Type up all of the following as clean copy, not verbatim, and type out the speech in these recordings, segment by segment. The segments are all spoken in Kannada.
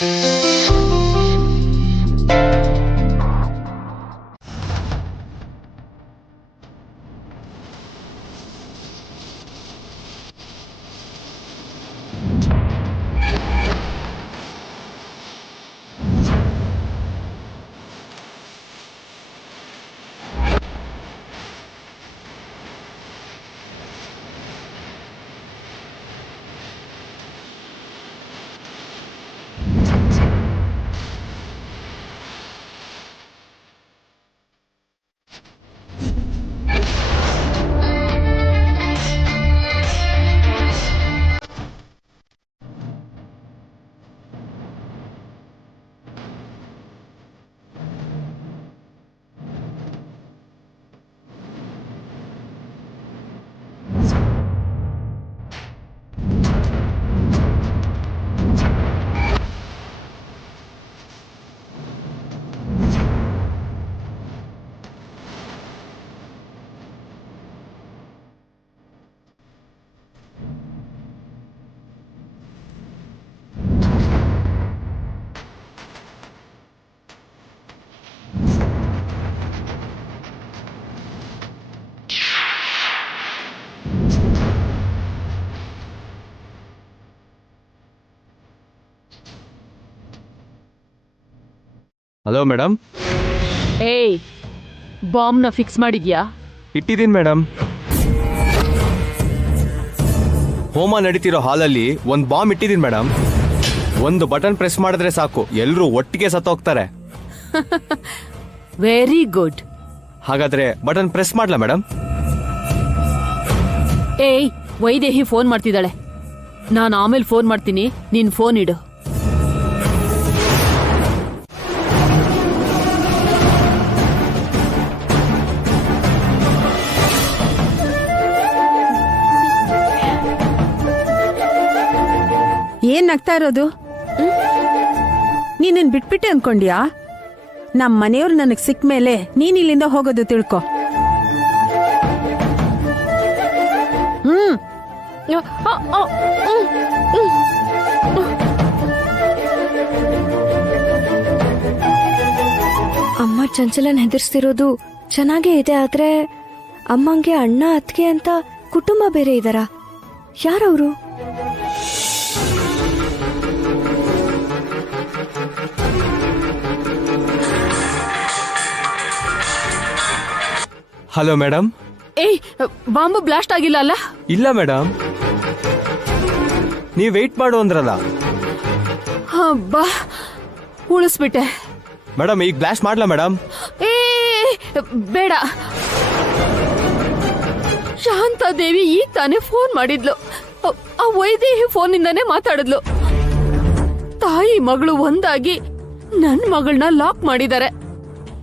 Hello madam. ಏಯ್, ಬಾಂಬ್ನ ಫಿಕ್ಸ್ ಮಾಡಿದ್ಯಾ? ಇಟ್ಟಿದ್ದೀನಿ ಮೇಡಮ್. ಹೋಮ ನಡೀತಿರೋ ಹಾಲಲ್ಲಿ ಒಂದು ಬಾಂಬ್ ಇಟ್ಟಿದ್ದೀನಿ ಮೇಡಮ್. ಒಂದು ಬಟನ್ ಪ್ರೆಸ್ ಮಾಡಿದ್ರೆ ಸಾಕು, ಎಲ್ಲರೂ ಒಟ್ಟಿಗೆ ಸತ್ತೋಗ್ತಾರೆ. Very good. ಹಾಗಾದ್ರೆ ಬಟನ್ ಪ್ರೆಸ್ ಮಾಡ್ಲಾ ಮೇಡಮ್? ಏಯ್, ವೈದೇಹಿ ಫೋನ್ ಮಾಡ್ತಿದ್ದಾಳೆ. ನಾನು ಆಮೇಲೆ ಫೋನ್ ಮಾಡ್ತೀನಿ, ನೀನ್ ಫೋನ್ ಇಡು. ಏನ್ ನಗ್ತಾ ಇರೋದು? ನೀನನ್ ಬಿಟ್ಬಿಟ್ಟೆ ಅನ್ಕೊಂಡ್ಯಾ? ನಮ್ ಮನೆಯವ್ರು ನನಗ್ ಸಿಕ್ಕ ಮೇಲೆ ನೀನ್ ಇಲ್ಲಿಂದ ಹೋಗೋದು ತಿಳ್ಕೊ. ಅಮ್ಮ ಚಂಚಲನ್ ಹೆದರ್ಸ್ತಿರೋದು ಚೆನ್ನಾಗೇ ಇದೆ, ಆದ್ರೆ ಅಮ್ಮಂಗೆ ಅಣ್ಣ ಅತ್ತಿಗೆ ಅಂತ ಕುಟುಂಬ ಬೇರೆ ಇದಾರ. ಯಾರವರು? Hello madam. ಏಯ್, ಬಾಂಬ್ ಬ್ಲಾಸ್ಟ್ ಆಗಿಲ್ಲ ಅಲ್ಲ? ಇಲ್ಲ ಮೇಡಮ್, ನೀವು ವೆಯ್ಟ್ ಮಾಡು ಅಂದ್ರಲ್ಲ. ಬಾ, ಉಳಿಸ್ಬಿಟ್ಟೆ. ಮೇಡಮ್ ಈಗ ಬ್ಲಾಸ್ಟ್ ಮಾಡ್ಲಾ ಮೇಡಮ್? ಏ ಬೇಡ. ಶಾಂತಾದೇವಿ ಈಗ ತಾನೇ ಫೋನ್ ಮಾಡಿದ್ಲು. ಆ ವೈದೇಹಿ ಫೋನಿಂದಾನೇ ಮಾತಾಡಿದ್ಲು. ತಾಯಿ ಮಗಳು ಒಂದಾಗಿ ನನ್ ಮಗಳನ್ನ ಲಾಕ್ ಮಾಡಿದ್ದಾರೆ.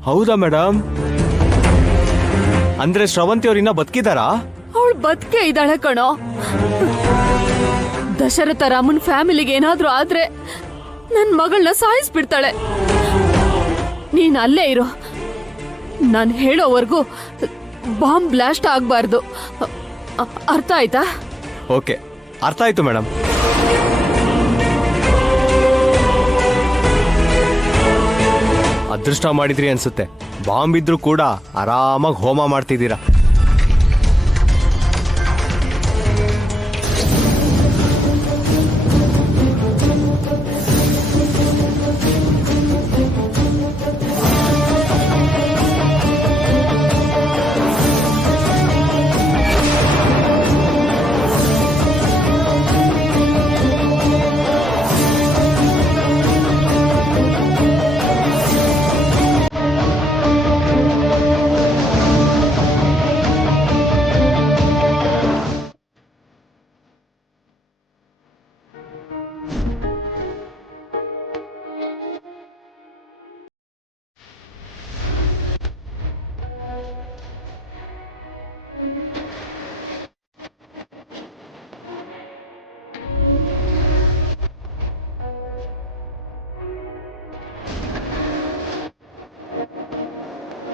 ಹೌದಾ ಮೇಡಮ್? ಅಂದ್ರೆ ಶ್ರವಂತಿ ಅವ್ರಿನ್ನ ಬದುಕಿದಾರಾ? ಅವಳು ಬದುಕೆ ಇದ್ದಾಳೆ ಕಣೋ. ದಶರಥ ರಾಮನ್ ಫ್ಯಾಮಿಲಿಗೆ ಏನಾದ್ರೂ ಆದ್ರೆ ನನ್ ಮಗಳನ್ನ ಸಾಯಿಸ್ಬಿಡ್ತಾಳೆ. ನೀನ್ ಅಲ್ಲೇ ಇರೋ, ನಾನ್ ಹೇಳೋವರೆಗೂ ಬಾಂಬ್ ಬ್ಲಾಸ್ಟ್ ಆಗ್ಬಾರ್ದು. ಅರ್ಥ ಆಯ್ತಾ? ಓಕೆ, ಅರ್ಥ ಆಯ್ತು ಮೇಡಮ್. ಅದೃಷ್ಟ ಮಾಡಿದ್ರಿ ಅನ್ಸುತ್ತೆ. ಬಾಂಬ್ ಇದ್ರೂ ಕೂಡ ಆರಾಮಾಗಿ ಹೋಮ ಮಾಡ್ತಿದ್ದೀರಾ.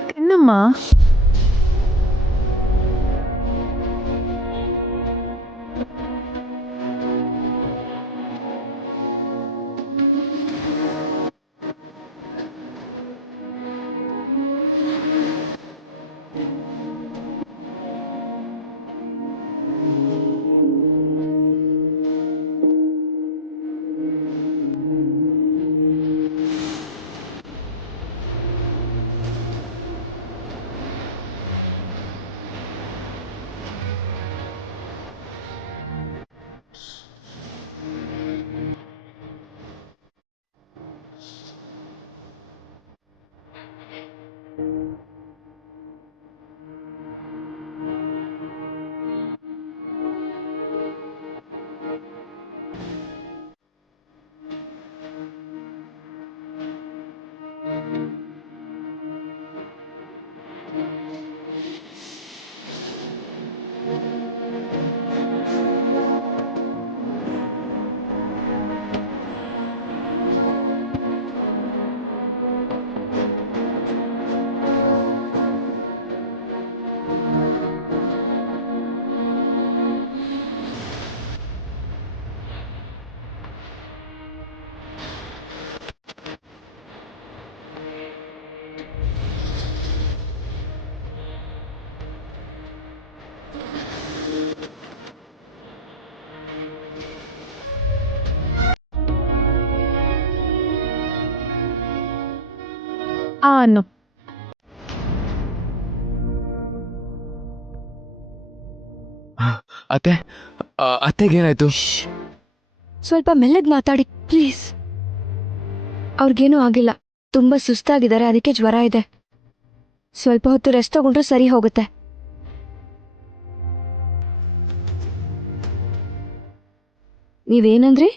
ತಿನ್ನಮ್ಮ. ಅನ್ನು ಅತ್ತೆ ಅತ್ತೆಗೇನಾಯ್ತು? ಸ್ವಲ್ಪ ಮೆಲ್ಲಗ್ ಮಾತಾಡಿ ಪ್ಲೀಸ್. ಅವ್ರಿಗೇನೂ ಆಗಿಲ್ಲ, ತುಂಬಾ ಸುಸ್ತಾಗಿದ್ದಾರೆ, ಅದಕ್ಕೆ ಜ್ವರ ಇದೆ. ಸ್ವಲ್ಪ ಹೊತ್ತು ರೆಸ್ಟ್ ತಗೊಂಡ್ರೆ ಸರಿ ಹೋಗುತ್ತೆ. ನೀವೇನಂದ್ರಿ?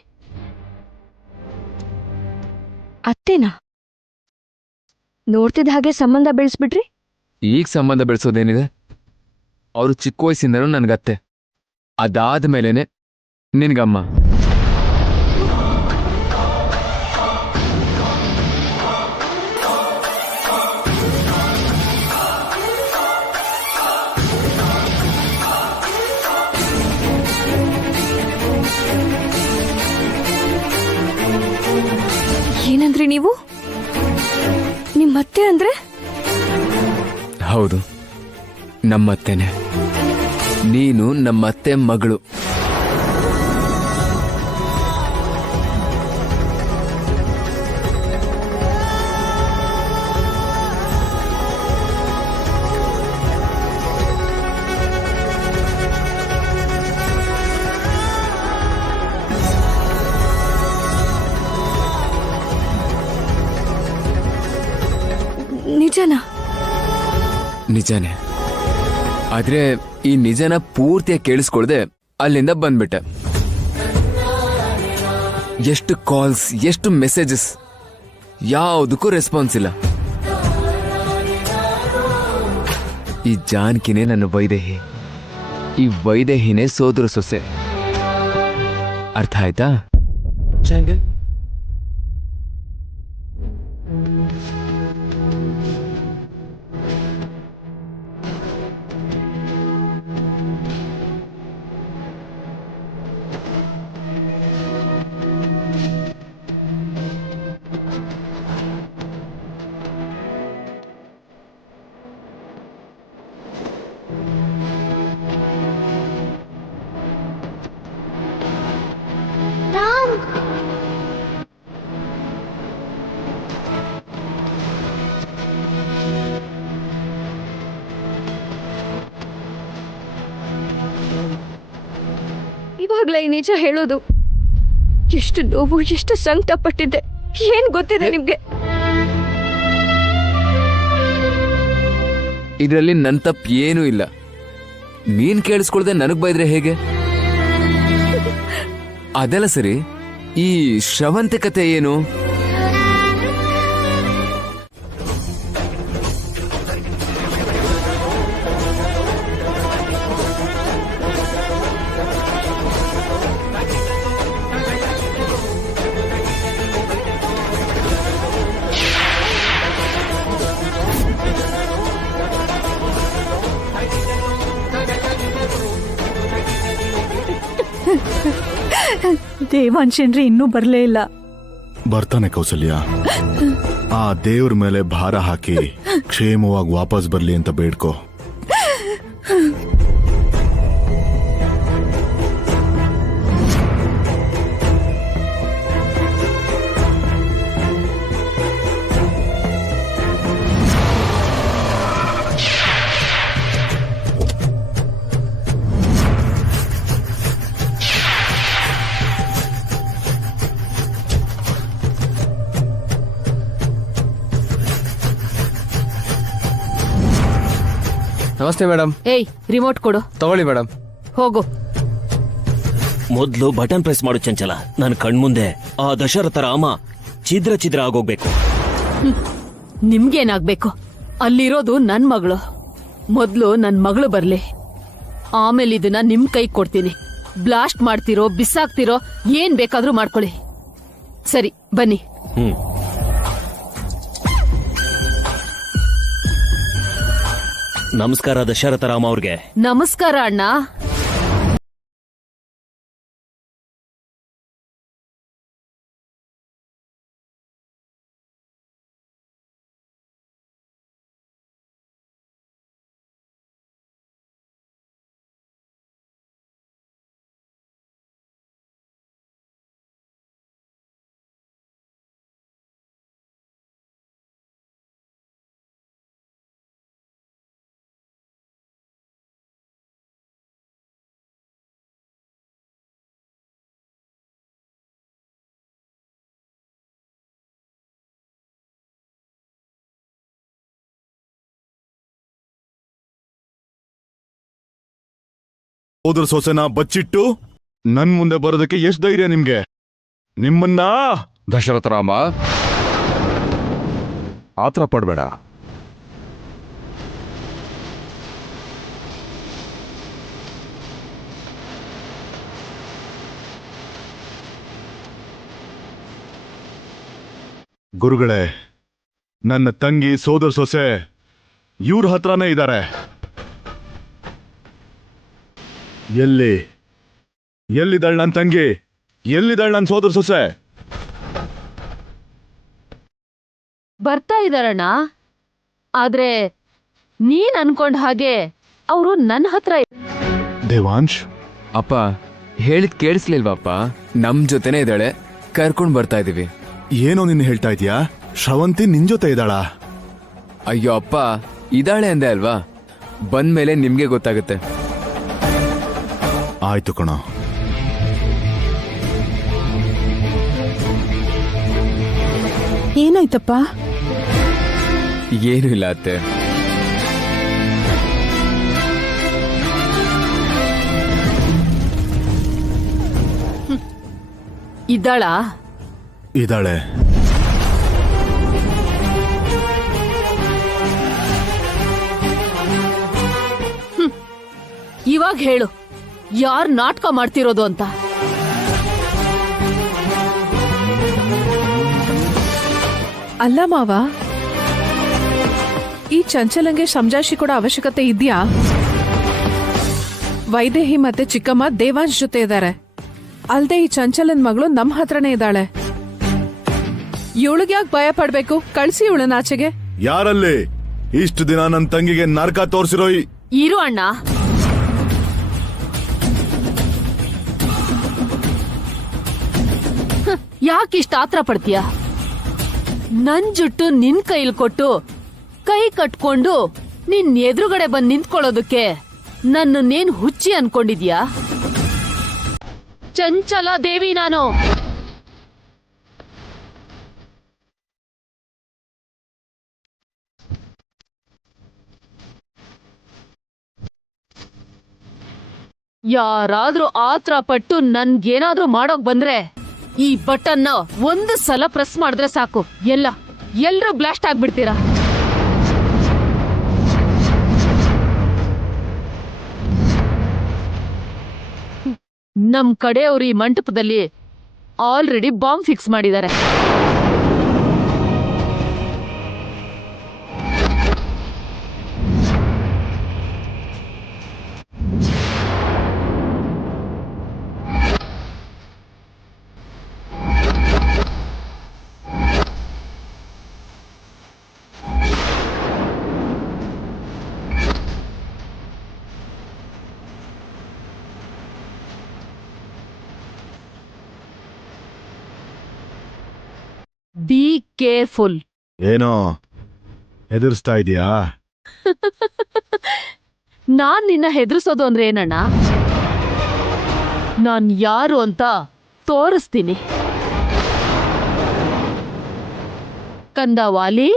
ಅತ್ತೇನಾ? ನೋಡ್ತಿದ್ದ ಹಾಗೆ ಸಂಬಂಧ ಬೆಳೆಸ್ಬಿಟ್ರಿ. ಈಗ ಸಂಬಂಧ ಬೆಳೆಸೋದೇನಿದೆ? ಅವರು ಚಿಕ್ಕ ವಯಸ್ಸಿಂದನೂ ನನ್ಗತ್ತೆ, ಅದಾದ್ಮೇಲೆನೆ ನಿನ್ಗಮ್ಮ. ಏನಂದ್ರಿ ನೀವು? ನಿಮ್ಮತ್ತೆ ಅಂದ್ರೆ? ಹೌದು, ನಮ್ಮತ್ತೆನೆ. ನೀನು ನಮ್ಮತ್ತೆ ಮಗಳು. ನಿಜನಾ? ನಿಜಾನೇ. ಆದ್ರೆ ಈ ನಿಜನ ಪೂರ್ತಿಯಾಗಿ ಕೇಳಿಸ್ಕೊಳ್ದೆ ಅಲ್ಲಿಂದ ಬಂದ್ಬಿಟ್ಟೆ. ಎಷ್ಟು ಕಾಲ್ಸ್, ಎಷ್ಟು ಮೆಸೇಜಸ್, ಯಾವುದಕ್ಕೂ ರೆಸ್ಪಾನ್ಸ್ ಇಲ್ಲ. ಈ ಜಾನಕಿನೇ ನನ್ನ ವೈದೇಹಿ, ಈ ವೈದೇಹಿನೇ ಸೋದರ ಸೊಸೆ. ಅರ್ಥ ಆಯ್ತಾ? ಇವಾಗ್ಲೇ ಈ ನಿಜ ಹೇಳೋದು. ಎಷ್ಟು ನೋವು, ಎಷ್ಟು ಸಂಕಟ ಪಟ್ಟಿದ್ದೆ, ಏನ್ ಗೊತ್ತಿದೆ ನಿಮ್ಗೆ? ಇದರಲ್ಲಿ ನನ್ ತಪ್ಪು ಏನೂ ಇಲ್ಲ. ನೀನ್ ಕೇಳಿಸ್ಕೊಳ್ದೆ ನನಗ್ ಬೈದ್ರೆ ಹೇಗೆ? ಅದೆಲ್ಲ ಸರಿ, ಈ ಶ್ರವಂತಿ ಕತೆ ಏನು? ದೇವಾಂಶನ್ರಿ ಇನ್ನೂ ಬರ್ಲೇ ಇಲ್ಲ. ಬರ್ತಾನೆ ಕೌಸಲ್ಯ. ಆ ದೇವ್ರ ಮೇಲೆ ಭಾರ ಹಾಕಿ ಕ್ಷೇಮವಾಗಿ ವಾಪಸ್ ಬರ್ಲಿ ಅಂತ ಬೇಡ್ಕೋ. ನಮಸ್ತೆ ಮೇಡಮ್. ಏಯ್, ರಿಮೋಟ್ ಕೊಡು. ತಗೊಳ್ಳಿ ಮೇಡಮ್. ಹೋಗು. ಮೊದ್ಲು ಬಟನ್ ಪ್ರೆಸ್ ಮಾಡು ಚಂಚಲ. ನನ್ನ ಕಣ್ಮುಂದೆ ಆ ದಶರಥ ರಾಮ ಛಿದ್ರ ಛಿದ್ರ ಆಗೋಗ್ಬೇಕು. ನಿಮ್ಗೇನಾಗ್ಬೇಕು? ಅಲ್ಲಿರೋದು ನನ್ ಮಗಳು. ಮೊದ್ಲು ನನ್ ಮಗಳು ಬರ್ಲಿ, ಆಮೇಲೆ ಇದನ್ನ ನಿಮ್ ಕೈ ಕೊಡ್ತೀನಿ. ಬ್ಲಾಸ್ಟ್ ಮಾಡ್ತಿರೋ, ಬಿಸಾಕ್ತಿರೋ, ಏನ್ ಬೇಕಾದ್ರೂ ಮಾಡ್ಕೊಳ್ಳಿ. ಸರಿ, ಬನ್ನಿ. ನಮಸ್ಕಾರ ದಶರಥ ರಾಮ ಅವ್ರಿಗೆ. ನಮಸ್ಕಾರ ಅಣ್ಣ. ಹೋದ್ರ ಸೊಸೆನ ಬಚ್ಚಿಟ್ಟು ನನ್ ಮುಂದೆ ಬರೋದಕ್ಕೆ ಎಷ್ಟ್ ಧೈರ್ಯ ನಿಮ್ಗೆ? ನಿಮ್ಮನ್ನ ದಶರಥ ರಾಮ, ಆತರ ಪಡ್ಬೇಡ. ಗುರುಗಳೇ, ನನ್ನ ತಂಗಿ ಸೋದರ ಸೊಸೆ ಇವ್ರ ಹತ್ರನೇ ಇದ್ದಾರೆ. ಎಲ್ಲಿದ್ದಾಳೆ ನನ್ನ ತಂಗಿ? ಎಲ್ಲಿದ್ದಾಳೆ ನನ್ನ ಸೋದರ ಸೊಸೆ? ಬರ್ತಾ ಇದಾರಣ್ಣ. ಆದ್ರೆ ನೀನ್ ಅನ್ಕೊಂಡ್ ಹಾಗೆ ಅವರು ನನ್ನ ಹತ್ರ ದೇವಾಂಶ್, ಅಪ್ಪ ಹೇಳಿದ್ ಕೇಳಿಸ್ಲಿಲ್ವಪ್ಪ? ನಮ್ ಜೊತೆನೇ ಇದ್ದಾಳೆ, ಕರ್ಕೊಂಡ್ ಬರ್ತಾ ಇದೀವಿ. ಏನೋ ನಿನ್ನ ಹೇಳ್ತಾ ಇದೀಯಾ? ಶ್ರವಂತಿ ನಿನ್ ಜೊತೆ ಇದ್ದಾಳಾ? ಅಯ್ಯೋ ಅಪ್ಪ, ಇದಾಳೆ ಅಂದೆ ಅಲ್ವಾ, ಬಂದ್ಮೇಲೆ ನಿಮ್ಗೆ ಗೊತ್ತಾಗುತ್ತೆ. ಆಯ್ತು ಕಣ. ಏನಾಯ್ತಪ್ಪ? ಏನು ಇಲ್ಲ ಅತ್ತೆ. ಇದ್ದಾಳಾ? ಇದ್ದಾಳೆ. ಇವಾಗ ಹೇಳು, ಯಾರ್ ನಾಟಕ ಮಾಡ್ತಿರೋದು ಅಂತ. ಅಲ್ಲ ಮಾವ, ಈ ಚಂಚಲಂಗೆ ಸಮಜಾಯಿಷಿ ಕೊಡೋ ಅವಶ್ಯಕತೆ ಇದೆಯಾ? ವೈದೇಹಿ ಮತ್ತೆ ಚಿಕ್ಕಮ್ಮ ದೇವಾಂಶ್ ಜೊತೆ ಇದ್ದಾರೆ. ಅಲ್ದೆ ಈ ಚಂಚಲನ್ ಮಗಳು ನಮ್ ಹತ್ರನೇ ಇದ್ದಾಳೆ. ಇವಳಿಗೆ ಯಾಕೆ ಭಯ ಪಡ್ಬೇಕು? ಕಳ್ಸಿ ಇವಳನ್ನ ಆಚೆಗೆ. ಯಾರಲ್ಲಿ ಇಷ್ಟು ದಿನ ನನ್ನ ತಂಗಿಗೆ ನರಕ ತೋರಿಸಿರೋ ಇರು ಅಣ್ಣ. ಯಾಕಿಷ್ಟ ಆತ್ರ ಪಡ್ತೀಯ? ನನ್ ಜುಟ್ಟು ನಿನ್ ಕೈಲ್ ಕೊಟ್ಟು ಕೈ ಕಟ್ಕೊಂಡು ನಿನ್ ಎದುರುಗಡೆ ಬಂದ್ ನಿಂತ್ಕೊಳ್ಳೋದಕ್ಕೆ ನನ್ನನ್ನೇನ್ ಹುಚ್ಚಿ ಅನ್ಕೊಂಡಿದ್ಯಾ? ಚಂಚಲ ದೇವಿ ನಾನು. ಯಾರಾದ್ರೂ ಆತ್ರ ಪಟ್ಟು ನನ್ಗೇನಾದ್ರೂ ಮಾಡೋಕ್ ಬಂದ್ರೆ ಈ ಬಟನ್ನ ಒಂದು ಸಲ ಪ್ರೆಸ್ ಮಾಡಿದ್ರೆ ಸಾಕು, ಎಲ್ರೂ ಬ್ಲಾಸ್ಟ್ ಆಗ್ಬಿಡ್ತೀರಾ. ನಮ್ ಕಡೆಯವರು ಈ ಮಂಟಪದಲ್ಲಿ ಆಲ್ರೆಡಿ ಬಾಂಬ್ ಫಿಕ್ಸ್ ಮಾಡಿದ್ದಾರೆ. Be careful. ಏನೋ ಹೆದರ್ಸ್ತಾ ಇದೀಯಾ? ನಾನ್ ನಿನ್ನ ಹೆದರ್ಸೋದು ಅಂದ್ರೆ ಏನಣ್ಣ? ನಾನ್ ಯಾರು ಅಂತ ತೋರಿಸ್ತೀನಿ. ಕಂದವಾಲಿ,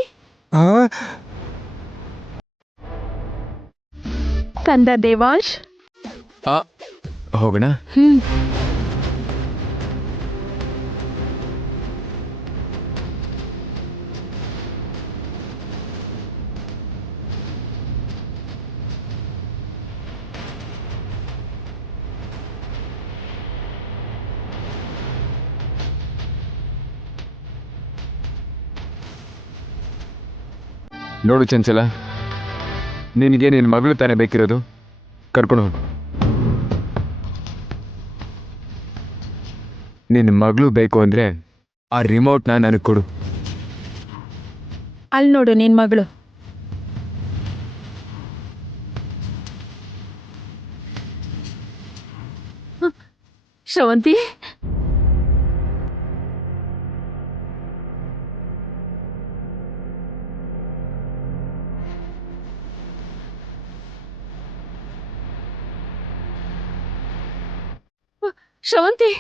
ಕಂದ ದೇವಾಂಶ್, ಹೋಗೋಣ. ನೋಡು ಚಂಚಲ, ನಿನಗೆ ನಿನ್ನ ಮಗಳು ತಾನೇ ಬೇಕಿರೋದು, ಕರ್ಕೊಂಡು ಹೋಗು. ನಿನ್ನ ಮಗಳು ಬೇಕು ಅಂದ್ರೆ ಆ ರಿಮೋಟ್ನ ನನಗೆ ಕೊಡು. ಅಲ್ಲಿ ನೋಡು ನಿನ್ ಮಗಳು. ಶ್ರವಂತಿ, ಶ್ರವಂತಿ,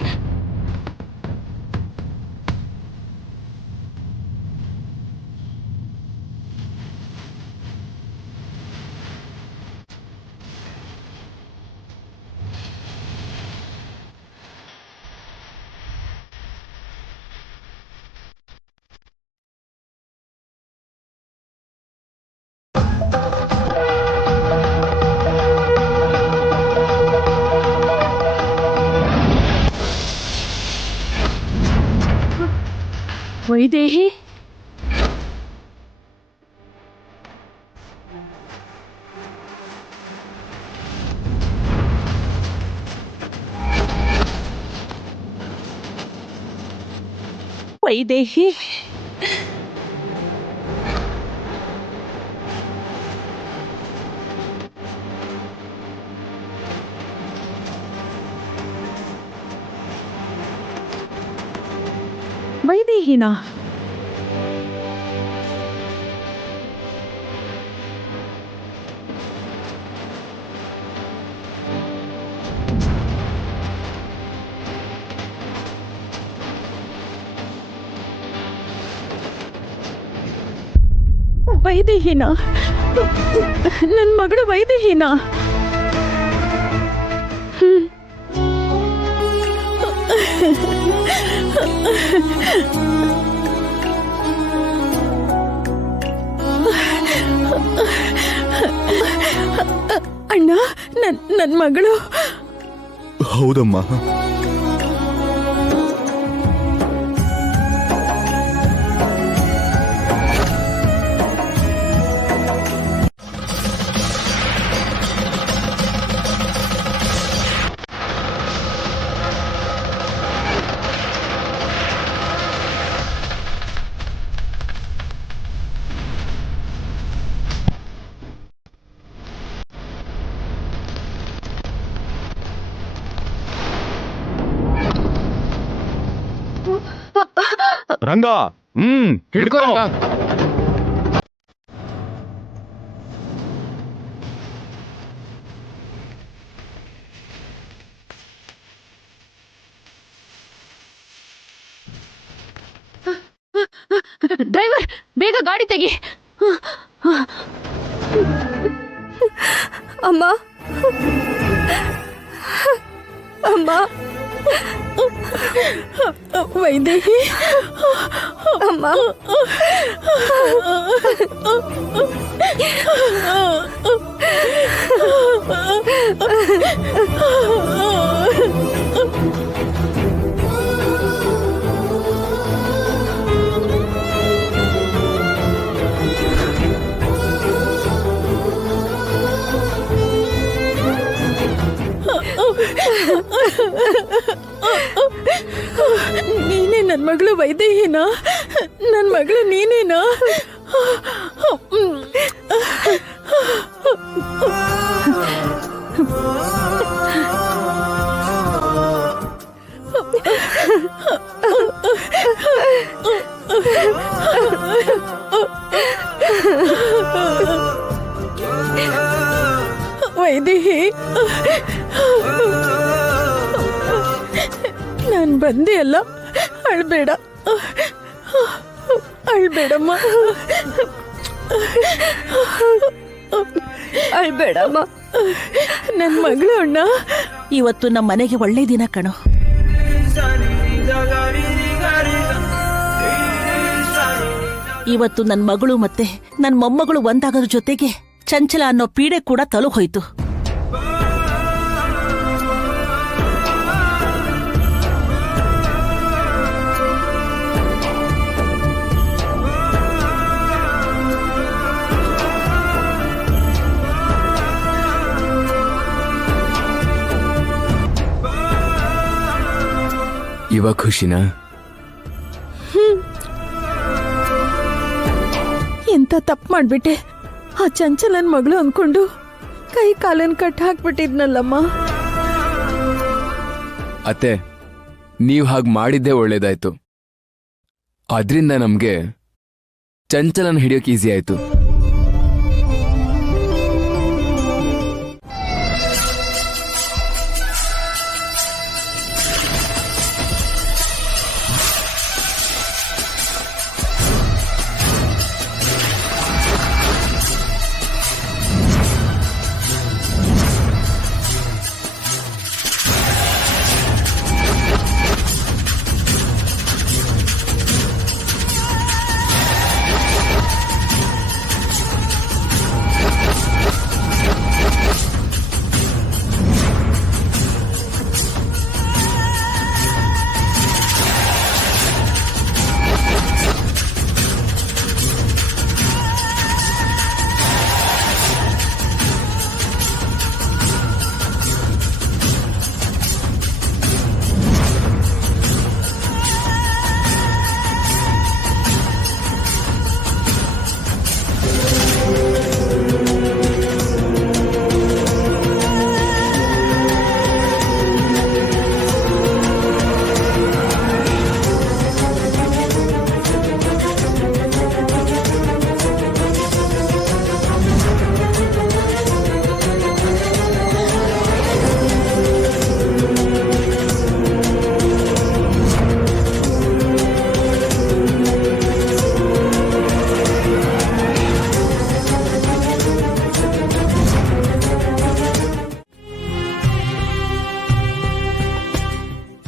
ವೈದೇಹಿ ವೈದೇಹಿ ವೈದೇಹಿನಾ? ವೈದೇಹಿನಾ? ನನ್ನ ಮಗಳು ವೈದೇಹಿನಾ? ಅಣ್ಣ, ನನ್ನ ಮಗಳು. ಹೌದಮ್ಮ. ರಂಗ, ಹಿಡ್ಕೋ. ಡ್ರೈವರ್, ಬೇಗ ಗಾಡಿ ತೆಗಿ. ಅಮ್ಮ, ಅಮ್ಮ, ವೈದೇಹಿ, ಅಮ್ಮ. ನೀನೇ ನನ್ನ ಮಗಳು ವೈದೇಹಿನಾ? ನನ್ನ ಮಗಳು ನೀನೇನಾ? ವೈದೇಹಿ, ನಾನು ಬಂದೆ ಅಲ್ಲ, ಅಳ್ಬೇಡ, ಅಳ್ಬೇಡಮ್ಮ, ಅಳ್ಬೇಡಮ್ಮ. ನನ್ನ ಮಗಳು ಅಣ್ಣ. ಇವತ್ತು ನಮ್ಮ ಮನೆಗೆ ಒಳ್ಳೆ ದಿನ ಕಣೋ. ಇವತ್ತು ನನ್ನ ಮಗಳು ಮತ್ತೆ ನನ್ನ ಮೊಮ್ಮಗಳು ಒಂದಾಗೋದ್ರ ಜೊತೆಗೆ ಚಂಚಲ ಅನ್ನೋ ಪೀಡೆ ಕೂಡ ತಲುಹೋಯ್ತು. ಇವಾಗ ಖುಷಿನಾ? ಎಂತ ತಪ್ಪು ಮಾಡ್ಬಿಟ್ಟೆ. ಆ ಚಂಚಲನ್ ಮಗಳು ಅನ್ಕೊಂಡು ಕೈ ಕಾಲನ್ ಕಟ್ ಹಾಕ್ಬಿಟ್ಟಿದ್ನಲ್ಲಮ್ಮ. ಅತ್ತೆ, ನೀವು ಹಾಗೆ ಮಾಡಿದ್ದೇ ಒಳ್ಳೇದಾಯ್ತು. ಅದರಿಂದ ನಮಗೆ ಚಂಚಲನ ಹಿಡಿಯೋಕೆ ಈಸಿ ಆಯ್ತು.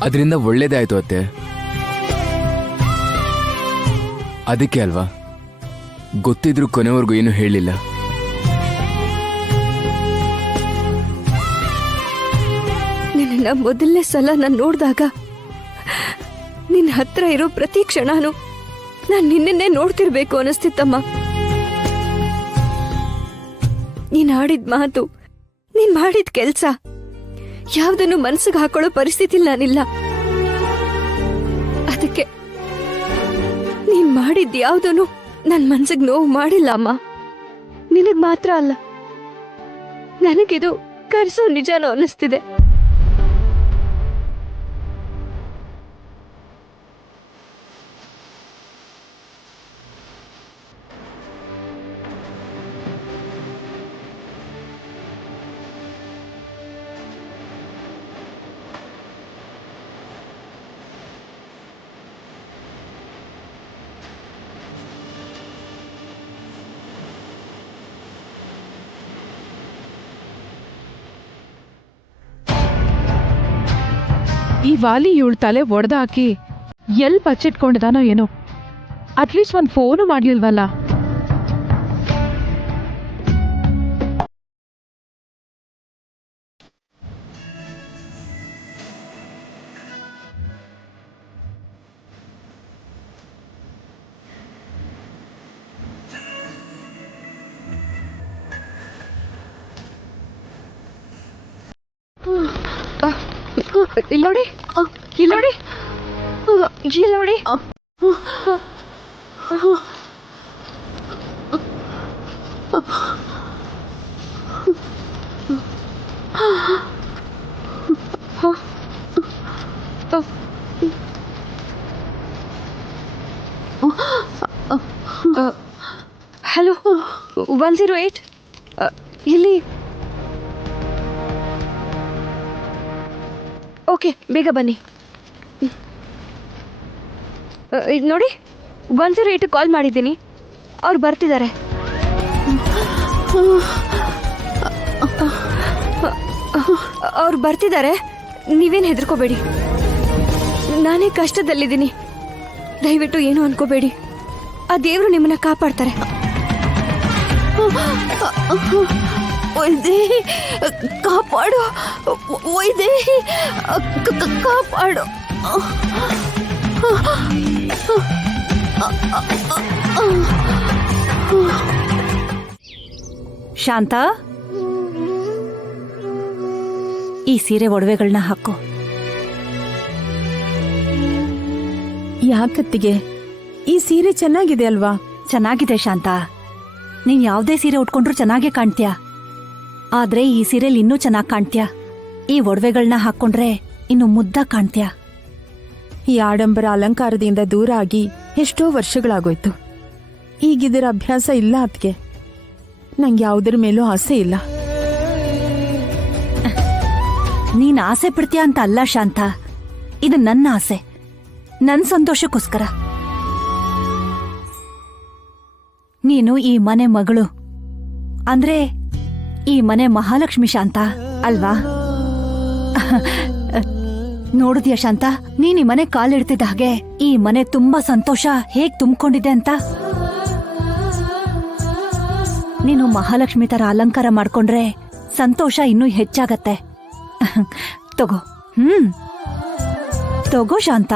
ಅದರಿಂದ ಒಳ್ಳೇದೇ ಆಯ್ತು ಅತ್ತೆ. ಅದಕ್ಕೆ ಅಲ್ವಾ ಗೊತ್ತಿದ್ರು ಕೊನೆವರೆಗೂ ಏನು ಹೇಳಿಲ್ಲ. ನಿನ್ನ ಮೊದಲನೇ ಸಲ ನಾನು ನೋಡಿದಾಗ ನಿನ್ನ ಹತ್ರ ಇರೋ ಪ್ರತಿ ಕ್ಷಣನೂ ನಾನು ನಿನ್ನೇ ನೋಡ್ತಿರ್ಬೇಕು ಅನಿಸ್ತಿತ್ತಮ್ಮ. ನೀನ್ ಆಡಿದ ಮಾತು, ನೀನ್ ಮಾಡಿದ ಕೆಲ್ಸ ಯಾವ್ದನ್ನು ಮನ್ಸಿಗೆ ಹಾಕೊಳ್ಳೋ ಪರಿಸ್ಥಿತಿಲಿ ನಾನಿಲ್ಲ. ಅದಕ್ಕೆ ನೀನ್ ಮಾಡಿದ್ ಯಾವ್ದನ್ನು ನನ್ ಮನ್ಸಿಗೆ ನೋವು ಮಾಡಿಲ್ಲ ಅಮ್ಮ. ನಿನಗ್ ಮಾತ್ರ ಅಲ್ಲ, ನನಗಿದು ಕರ್ಸೋ ನಿಜಾನೋ ಅನ್ನಿಸ್ತಿದೆ. ಈ ವಾಲಿ ಇವಳ ತಲೆ ಒಡೆದಾಕಿ ಎಲ್ ಬಚ್ಚಿಟ್ಕೊಂಡಿದಾನೋ ಏನೋ. ಅಟ್ಲೀಸ್ಟ್ ಒಂದು ಫೋನು ಮಾಡ್ಲಿಲ್ವಲ್ಲ. ಇಲ್ಲೋಡಿ, ಇಲ್ಲೋಡಿ, ಇಲ್ಲೋಡಿ. ಹಲೋ, 108 ಇಲ್ಲಿ. ಓಕೆ, ಬೇಗ ಬನ್ನಿ. ಇದು ನೋಡಿ, 108 ಕಾಲ್ ಮಾಡಿದ್ದೀನಿ, ಅವ್ರು ಬರ್ತಿದ್ದಾರೆ. ಅವ್ರು ಬರ್ತಿದ್ದಾರೆ, ನೀವೇನು ಹೆದರ್ಕೋಬೇಡಿ. ನಾನೇ ಕಷ್ಟದಲ್ಲಿದ್ದೀನಿ, ದಯವಿಟ್ಟು ಏನು ಅನ್ಕೋಬೇಡಿ. ಆ ದೇವರು ನಿಮ್ಮನ್ನ ಕಾಪಾಡ್ತಾರೆ. ವೈದೇಹಿ ಕಾಪಾಡು, ವೈದೇಹಿ ಕಾಪಾಡು. ಶಾಂತ, ಈ ಸೀರೆ ಒಡವೆಗಳನ್ನ ಹಾಕೋ. ಯಾಕತ್ತಿಗೆ? ಈ ಸೀರೆ ಚೆನ್ನಾಗಿದೆ ಅಲ್ವಾ? ಚೆನ್ನಾಗಿದೆ ಶಾಂತ, ನೀನ್ ಯಾವ್ದೇ ಸೀರೆ ಉಟ್ಕೊಂಡ್ರು ಚೆನ್ನಾಗೇ ಕಾಣ್ತೀಯ. ಆದ್ರೆ ಈ ಸೀರೆಲಿ ಇನ್ನೂ ಚೆನ್ನಾಗ್ ಕಾಣ್ತೀಯ. ಈ ಒಡವೆಗಳನ್ನ ಹಾಕೊಂಡ್ರೆ ಇನ್ನು ಮುದ್ದ ಕಾಣ್ತೀಯ. ಈ ಆಡಂಬರ ಅಲಂಕಾರದಿಂದ ದೂರ ಆಗಿ ಎಷ್ಟೋ ವರ್ಷಗಳಾಗೋಯ್ತು. ಈಗಿದರ ಅಭ್ಯಾಸ ಇಲ್ಲ ಅದ್ಕೆ. ನಂಗೆ ಯಾವುದರ ಮೇಲೂ ಆಸೆ ಇಲ್ಲ. ನೀನ್ ಆಸೆ ಪಡ್ತೀಯ ಅಂತ ಅಲ್ಲ ಶಾಂತ, ಇದು ನನ್ನ ಆಸೆ, ನನ್ ಸಂತೋಷಕ್ಕೋಸ್ಕರ. ನೀನು ಈ ಮನೆ ಮಗಳು ಅಂದ್ರೆ ಈ ಮನೆ ಮಹಾಲಕ್ಷ್ಮಿ ಶಾಂತ ಅಲ್ವಾ? ನೋಡಿದ್ಯಾ ಶಾಂತ, ನೀನ್ ಈ ಮನೆ ಕಾಲಿಡ್ತಿದ್ದ ಹಾಗೆ ಈ ಮನೆ ತುಂಬಾ ಸಂತೋಷ ಹೇಗ್ ತುಂಬಿಕೊಂಡಿದೆ ಅಂತ. ನೀನು ಮಹಾಲಕ್ಷ್ಮಿ ತರ ಅಲಂಕಾರ ಮಾಡ್ಕೊಂಡ್ರೆ ಸಂತೋಷ ಇನ್ನೂ ಹೆಚ್ಚಾಗತ್ತೆ. ತಗೋ, ತಗೋ ಶಾಂತ.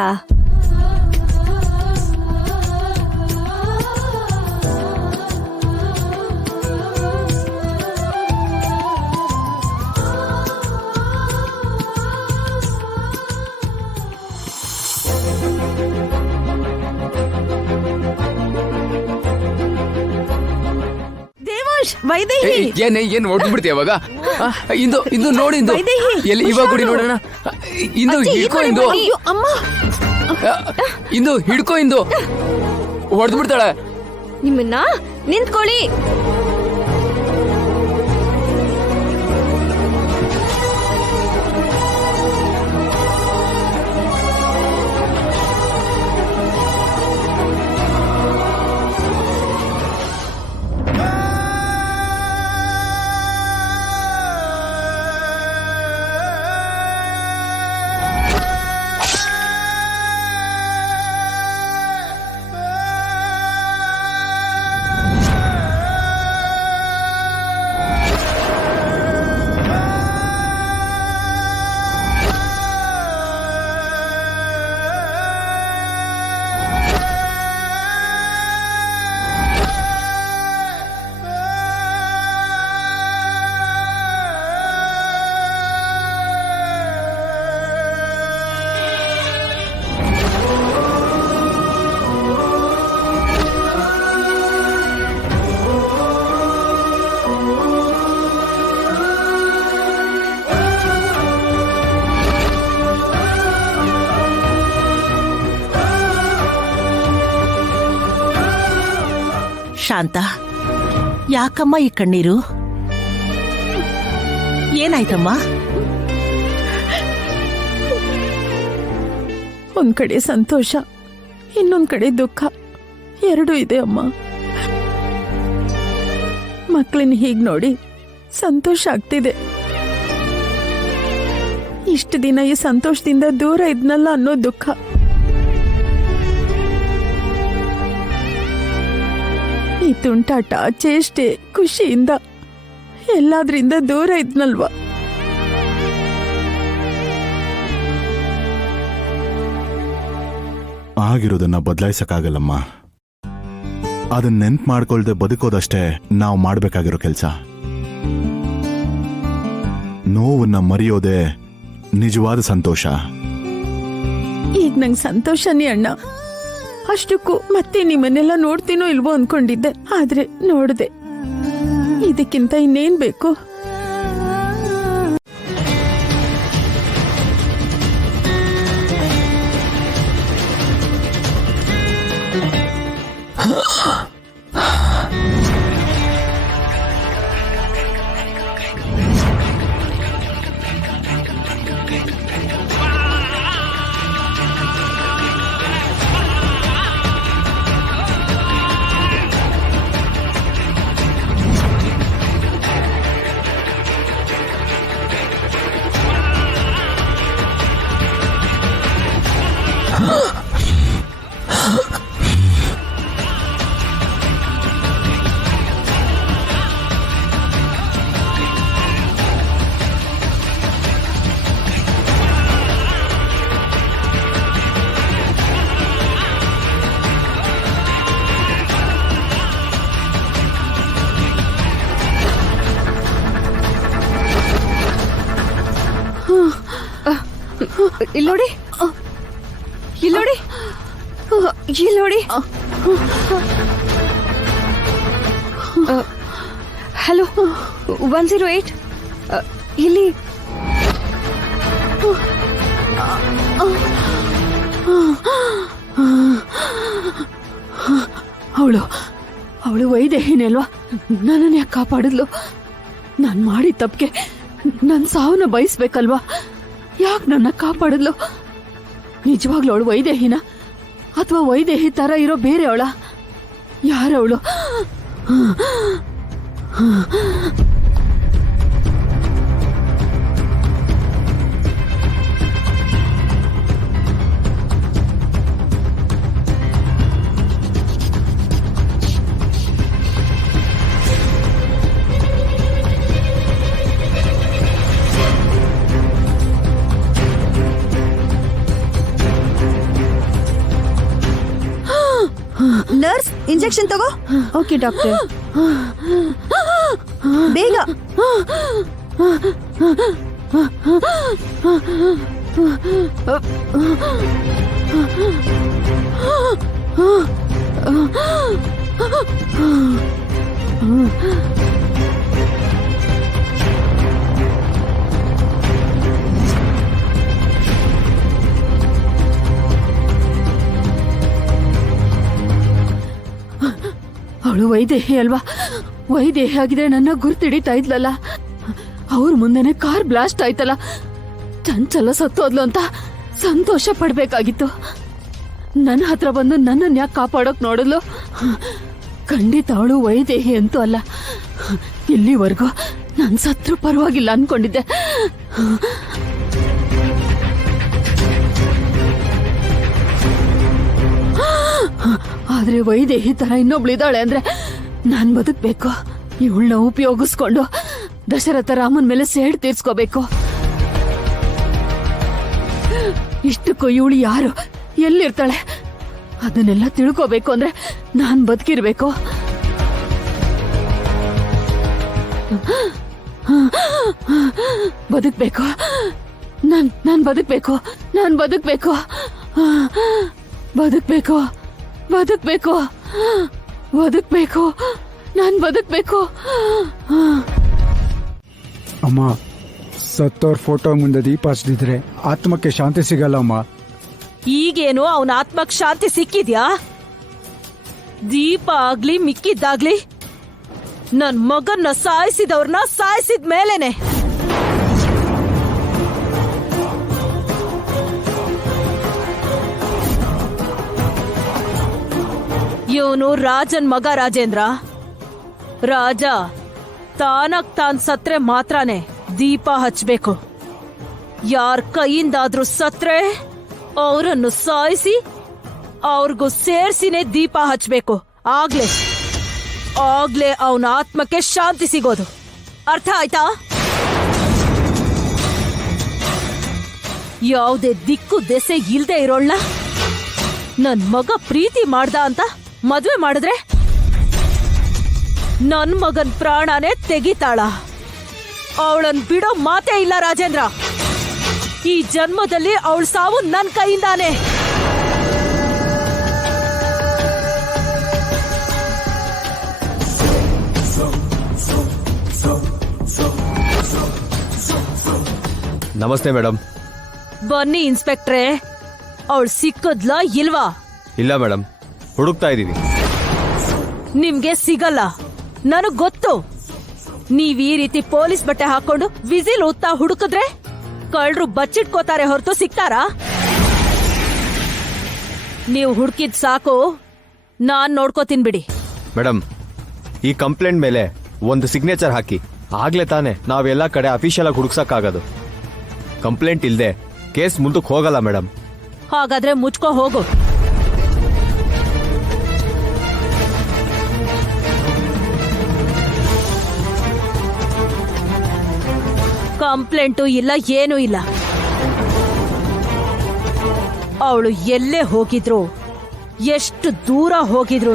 ವೈದೇಹಿ, ಏನ್ ಹೊಡ್ದ್ಬಿಡ್ತೀಯ ಅವಾಗ? ಇಂದು ನೋಡಿ, ಇಂದು ಎಲ್ಲಿ ಇವಾಗ ಕುಡಿ ನೋಡೋಣ. ಇಂದು ಹಿಡ್ಕೋ, ಇಂದು ಇಂದು ಹಿಡ್ಕೋ, ಇಂದು ಹೊಡೆದ್ಬಿಡ್ತಾಳೆ. ನಿಮ್ಮನ್ನ ನಿಂತ್ಕೊಳ್ಳಿ. ಶಾಂತ, ಯಾಕಮ್ಮ ಈ ಕಣ್ಣೀರು? ಏನಾಯ್ತಮ್ಮ? ಒಂದ್ ಕಡೆ ಸಂತೋಷ, ಇನ್ನೊಂದ್ ಕಡೆ ದುಃಖ, ಎರಡೂ ಇದೆ ಅಮ್ಮ. ಮಕ್ಕಳನ್ನ ಹೀಗ್ ನೋಡಿ ಸಂತೋಷ ಆಗ್ತಿದೆ. ಇಷ್ಟು ದಿನ ಈ ಸಂತೋಷದಿಂದ ದೂರ ಇದ್ನಲ್ಲ ಅನ್ನೋ ದುಃಖ. ಈ ತುಂಟಾಟ, ಚೇಷ್ಟೆ, ಖುಷಿಯಿಂದ ಎಲ್ಲಾದ್ರಿಂದ ದೂರ ಇದ್ನಲ್ವಾ. ಆಗಿರೋದನ್ನ ಬದಲಾಯಿಸಕ್ಕಾಗಲ್ಲಮ್ಮ. ಅದನ್ನ ನೆನ್ಪು ಮಾಡ್ಕೊಳ್ದೆ ಬದುಕೋದಷ್ಟೇ ನಾವು ಮಾಡ್ಬೇಕಾಗಿರೋ ಕೆಲಸ. ನೋವನ್ನ ಮರೆಯೋದೇ ನಿಜವಾದ ಸಂತೋಷ. ಈಗ ನಂಗೆ ಸಂತೋಷನೇ ಅಣ್ಣ. ಅಷ್ಟಕ್ಕೂ ಮತ್ತೆ ನಿಮ್ಮನ್ನೆಲ್ಲ ನೋಡ್ತೀನೋ ಇಲ್ವೋ ಅನ್ಕೊಂಡಿದ್ದೆ, ಆದ್ರೆ ನೋಡ್ದೆ. ಇದಕ್ಕಿಂತ ಇನ್ನೇನ್ ಬೇಕು? ಇಲ್ಲೋಡಿ, ಇಲ್ಲೋಡಿ, ಇಲ್ಲೋಡಿ. ಹಲೋ, 108 ಇಲ್ಲಿ. ಅವಳು ವೈದೇಹಿನಿ ಅಲ್ವಾ? ನನ್ನನ್ನು ಯಾಕೆ ಕಾಪಾಡಿದ್ಲು? ನಾನು ಮಾಡಿದ ತಪ್ಪಿಗೆ ನನ್ನ ಸಾವನ್ನ ಬಯಸ್ಬೇಕಲ್ವಾ? ಯಾಕೆ ನನ್ನ ಕಾಪಾಡಿದ್ಲು? ನಿಜವಾಗ್ಲೂ ಅವಳು ವೈದೇಹಿನ ಅಥವಾ ವೈದೇಹಿ ತರ ಇರೋ ಬೇರೆ ಅವಳ? ಯಾರವಳು? ನರ್ಸ್, ಇಂಜೆಕ್ಷನ್ ತಗೋ. ಓಕೆ ಡಾಕ್ಟರ್, ಬೇಗ. ಅವಳು ವೈದೇಹಿ ಅಲ್ವಾ? ವೈದೇಹಿ ಆಗಿದ್ರೆ ನನ್ನ ಗುರ್ತಿಡಿತಾ ಇದ್ಲಲ್ಲ. ಅವ್ರ ಮುಂದೆನೆ ಕಾರ್ ಬ್ಲಾಸ್ಟ್ ಆಯ್ತಲ್ಲ. ಚಂಚಲ ಸತ್ತೋದ್ಲು ಅಂತ ಸಂತೋಷ ಪಡ್ಬೇಕಾಗಿತ್ತು. ನನ್ನ ಹತ್ರ ಬಂದು ನನ್ನನ್ನು ಯಾಕೆ ಕಾಪಾಡೋಕ್ ನೋಡಿದ್ಲು? ಖಂಡಿತ ಅವಳು ವೈದೇಹಿ ಅಂತೂ ಅಲ್ಲ. ಇಲ್ಲಿವರೆಗೂ ನಾನು ಸತ್ರು ಪರವಾಗಿಲ್ಲ ಅನ್ಕೊಂಡಿದ್ದೆ. ಆದ್ರೆ ವೈದೇಹಿ ತರ ಇನ್ನೊಬ್ಳಿದಾಳೆ ಅಂದ್ರೆ ನಾನ್ ಬದುಕ್ಬೇಕು. ಇವಳನ್ನ ಉಪಯೋಗಿಸ್ಕೊಂಡು ದಶರಥ ರಾಮನ್ ಮೇಲೆ ಸೇಡ್ ತೀರ್ಸ್ಕೋಬೇಕು. ಇಷ್ಟಕ್ಕೂ ಇವಳು ಯಾರು, ಎಲ್ಲಿರ್ತಾಳೆ ಅದನ್ನೆಲ್ಲ ತಿಳ್ಕೋಬೇಕು ಅಂದ್ರೆ ನಾನ್ ಬದುಕಿರ್ಬೇಕು. ಬದುಕ್ಬೇಕು, ನಾನ್ ಬದುಕ್ಬೇಕು, ನಾನ್ ಬದುಕ್ಬೇಕು, ಬದುಕ್ಬೇಕು, ಬದುಕ್ಬೇಕು, ಬದುಕ್ಬೇಕು, ನಾನ್ ಬದುಕ್ಬೇಕು. ಅಮ್ಮ, ಸತ್ತೋರ್ ಫೋಟೋ ಮುಂದೆ ದೀಪ ಹಚ್ಚಿದ್ರೆ ಆತ್ಮಕ್ಕೆ ಶಾಂತಿ ಸಿಗಲ್ಲ ಅಮ್ಮ. ಈಗೇನು ಅವನ ಆತ್ಮಕ್ ಶಾಂತಿ ಸಿಕ್ಕಿದ್ಯಾ? ದೀಪ ಆಗ್ಲಿ ಮಿಕ್ಕಿದ್ದಾಗ್ಲಿ ನನ್ ಮಗನ್ನ ಸಾಯಿಸಿದವ್ರನ್ನ ಸಾಯಿಸಿದ ಮೇಲೇನೆ. ಇವನು ರಾಜನ್ ಮಗ ರಾಜೇಂದ್ರ. ರಾಜ ತಾನಾಗ್ ತಾನ್ ಸತ್ರೆ ಮಾತ್ರನೇ ದೀಪ ಹಚ್ಬೇಕು. ಯಾರ್ ಕೈಯಿಂದಾದ್ರೂ ಸತ್ರೆ ಅವರನ್ನು ಸಾಯಿಸಿ ಅವ್ರಿಗೂ ಸೇರ್ಸಿನೇ ದೀಪ ಹಚ್ಬೇಕು. ಆಗ್ಲೇ ಅವನ ಆತ್ಮಕ್ಕೆ ಶಾಂತಿ ಸಿಗೋದು. ಅರ್ಥ ಆಯ್ತಾ? ಯಾವುದೇ ದಿಕ್ಕು ದೆಸೆ ಇಲ್ದೆ ಇರೋಳ್ನ ನನ್ ಮಗ ಪ್ರೀತಿ ಮಾಡ್ದ ಅಂತ ಮದ್ವೆ ಮಾಡಿದ್ರೆ ನನ್ ಮಗನ್ ಪ್ರಾಣನೇ ತೆಗಿತಾಳ. ಅವಳನ್ ಬಿಡೋ ಮಾತೇ ಇಲ್ಲ ರಾಜೇಂದ್ರ. ಈ ಜನ್ಮದಲ್ಲಿ ಅವಳ ಸಾವು ನನ್ ಕೈಯಿಂದಾನೆ. ನಮಸ್ತೆ ಮೇಡಮ್. ಬನ್ನಿ ಇನ್ಸ್ಪೆಕ್ಟ್ರೆ. ಅವಳು ಸಿಕ್ಕದ್ಲಾ ಇಲ್ವಾ? ಇಲ್ಲ ಮೇಡಮ್, ಹುಡುಕ್ತಾ ಇದ್ದೀವಿ. ನಿಮ್ಗೆ ಸಿಗಲ್ಲ, ನನಗ್ ಗೊತ್ತು. ನೀವ್ ಈ ರೀತಿ ಪೊಲೀಸ್ ಬಟ್ಟೆ ಹಾಕೊಂಡು ವಿಸಿಲ್ ಊದ್ತಾ ಹುಡುಕಿದ್ರೆ ಕಳ್ರು ಬಚ್ಚಿಟ್ಕೋತಾರೆ ಹೊರತು ಸಿಗ್ತಾರಾ? ನೀವು ಹುಡುಕಿದ್ ಸಾಕು, ನಾನ್ ನೋಡ್ಕೋತೀನಿ ಬಿಡಿ. ಮೇಡಮ್, ಈ ಕಂಪ್ಲೇಂಟ್ ಮೇಲೆ ಒಂದು ಸಿಗ್ನೇಚರ್ ಹಾಕಿ. ಆಗ್ಲೇ ತಾನೆ ನಾವೆಲ್ಲ ಕಡೆ ಅಫಿಷಿಯಲ್ ಆಗಿ ಹುಡುಕ್ಸಕ್ಕಾಗೋದು. ಕಂಪ್ಲೇಂಟ್ ಇಲ್ದೆ ಕೇಸ್ ಮುಂದಕ್ಕೆ ಹೋಗಲ್ಲ ಮೇಡಮ್. ಹಾಗಾದ್ರೆ ಮುಚ್ಕೋ ಹೋಗು. ಕಂಪ್ಲೇಂಟು ಇಲ್ಲ, ಏನೂ ಇಲ್ಲ. ಅವಳು ಎಲ್ಲೇ ಹೋಗಿದ್ರು, ಎಷ್ಟು ದೂರ ಹೋಗಿದ್ರು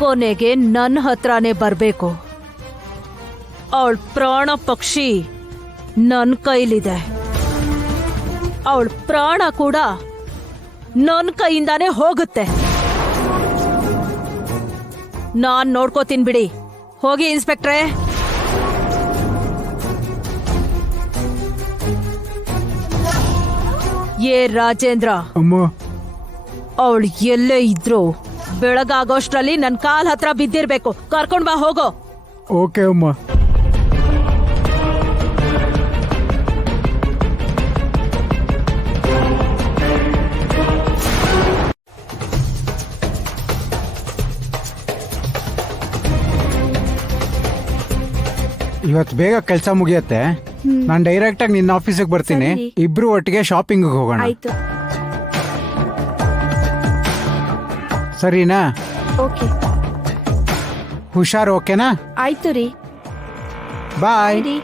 ಕೊನೆಗೆ ನನ್ನ ಹತ್ರನೇ ಬರ್ಬೇಕು. ಅವಳ ಪ್ರಾಣ ಪಕ್ಷಿ ನನ್ ಕೈಲಿದೆ. ಅವಳ ಪ್ರಾಣ ಕೂಡ ನನ್ ಕೈಯಿಂದಾನೇ ಹೋಗುತ್ತೆ. ನಾನ್ ನೋಡ್ಕೋತೀನಿ ಬಿಡಿ. ಹೋಗಿ ಇನ್ಸ್ಪೆಕ್ಟ್ರೆ. ಏ ರಾಜೇಂದ್ರ, ಅಮ್ಮ, ಅವಳು ಎಲ್ಲೇ ಇದ್ರು ಬೆಳಗಾಗೋಷ್ಟ್ರಲ್ಲಿ ನನ್ ಕಾಲ್ ಹತ್ರ ಬಿದ್ದಿರ್ಬೇಕು. ಕರ್ಕೊಂಡ್ ಬಾ, ಹೋಗೋ. ಓಕೆ ಅಮ್ಮ. ಇವತ್ತು ಬೇಗ ಕೆಲಸ ಮುಗಿಯತ್ತೆ. ನಾನು ಡೈರೆಕ್ಟ್ ಆಗಿ ನಿನ್ನ ಆಫೀಸಿಗೆ ಬರ್ತೀನಿ. ಸರಿ. ಇಬ್ರು ಒಟ್ಟಿಗೆ ಶಾಪಿಂಗ್ ಹೋಗೋಣ. ಆಯ್ತು. ಸರಿನಾ? ಓಕೆ. ಹುಷಾರು, ಓಕೆನಾ? ಆಯ್ತು ರೀ. ಬಾಯ್. ರೀ.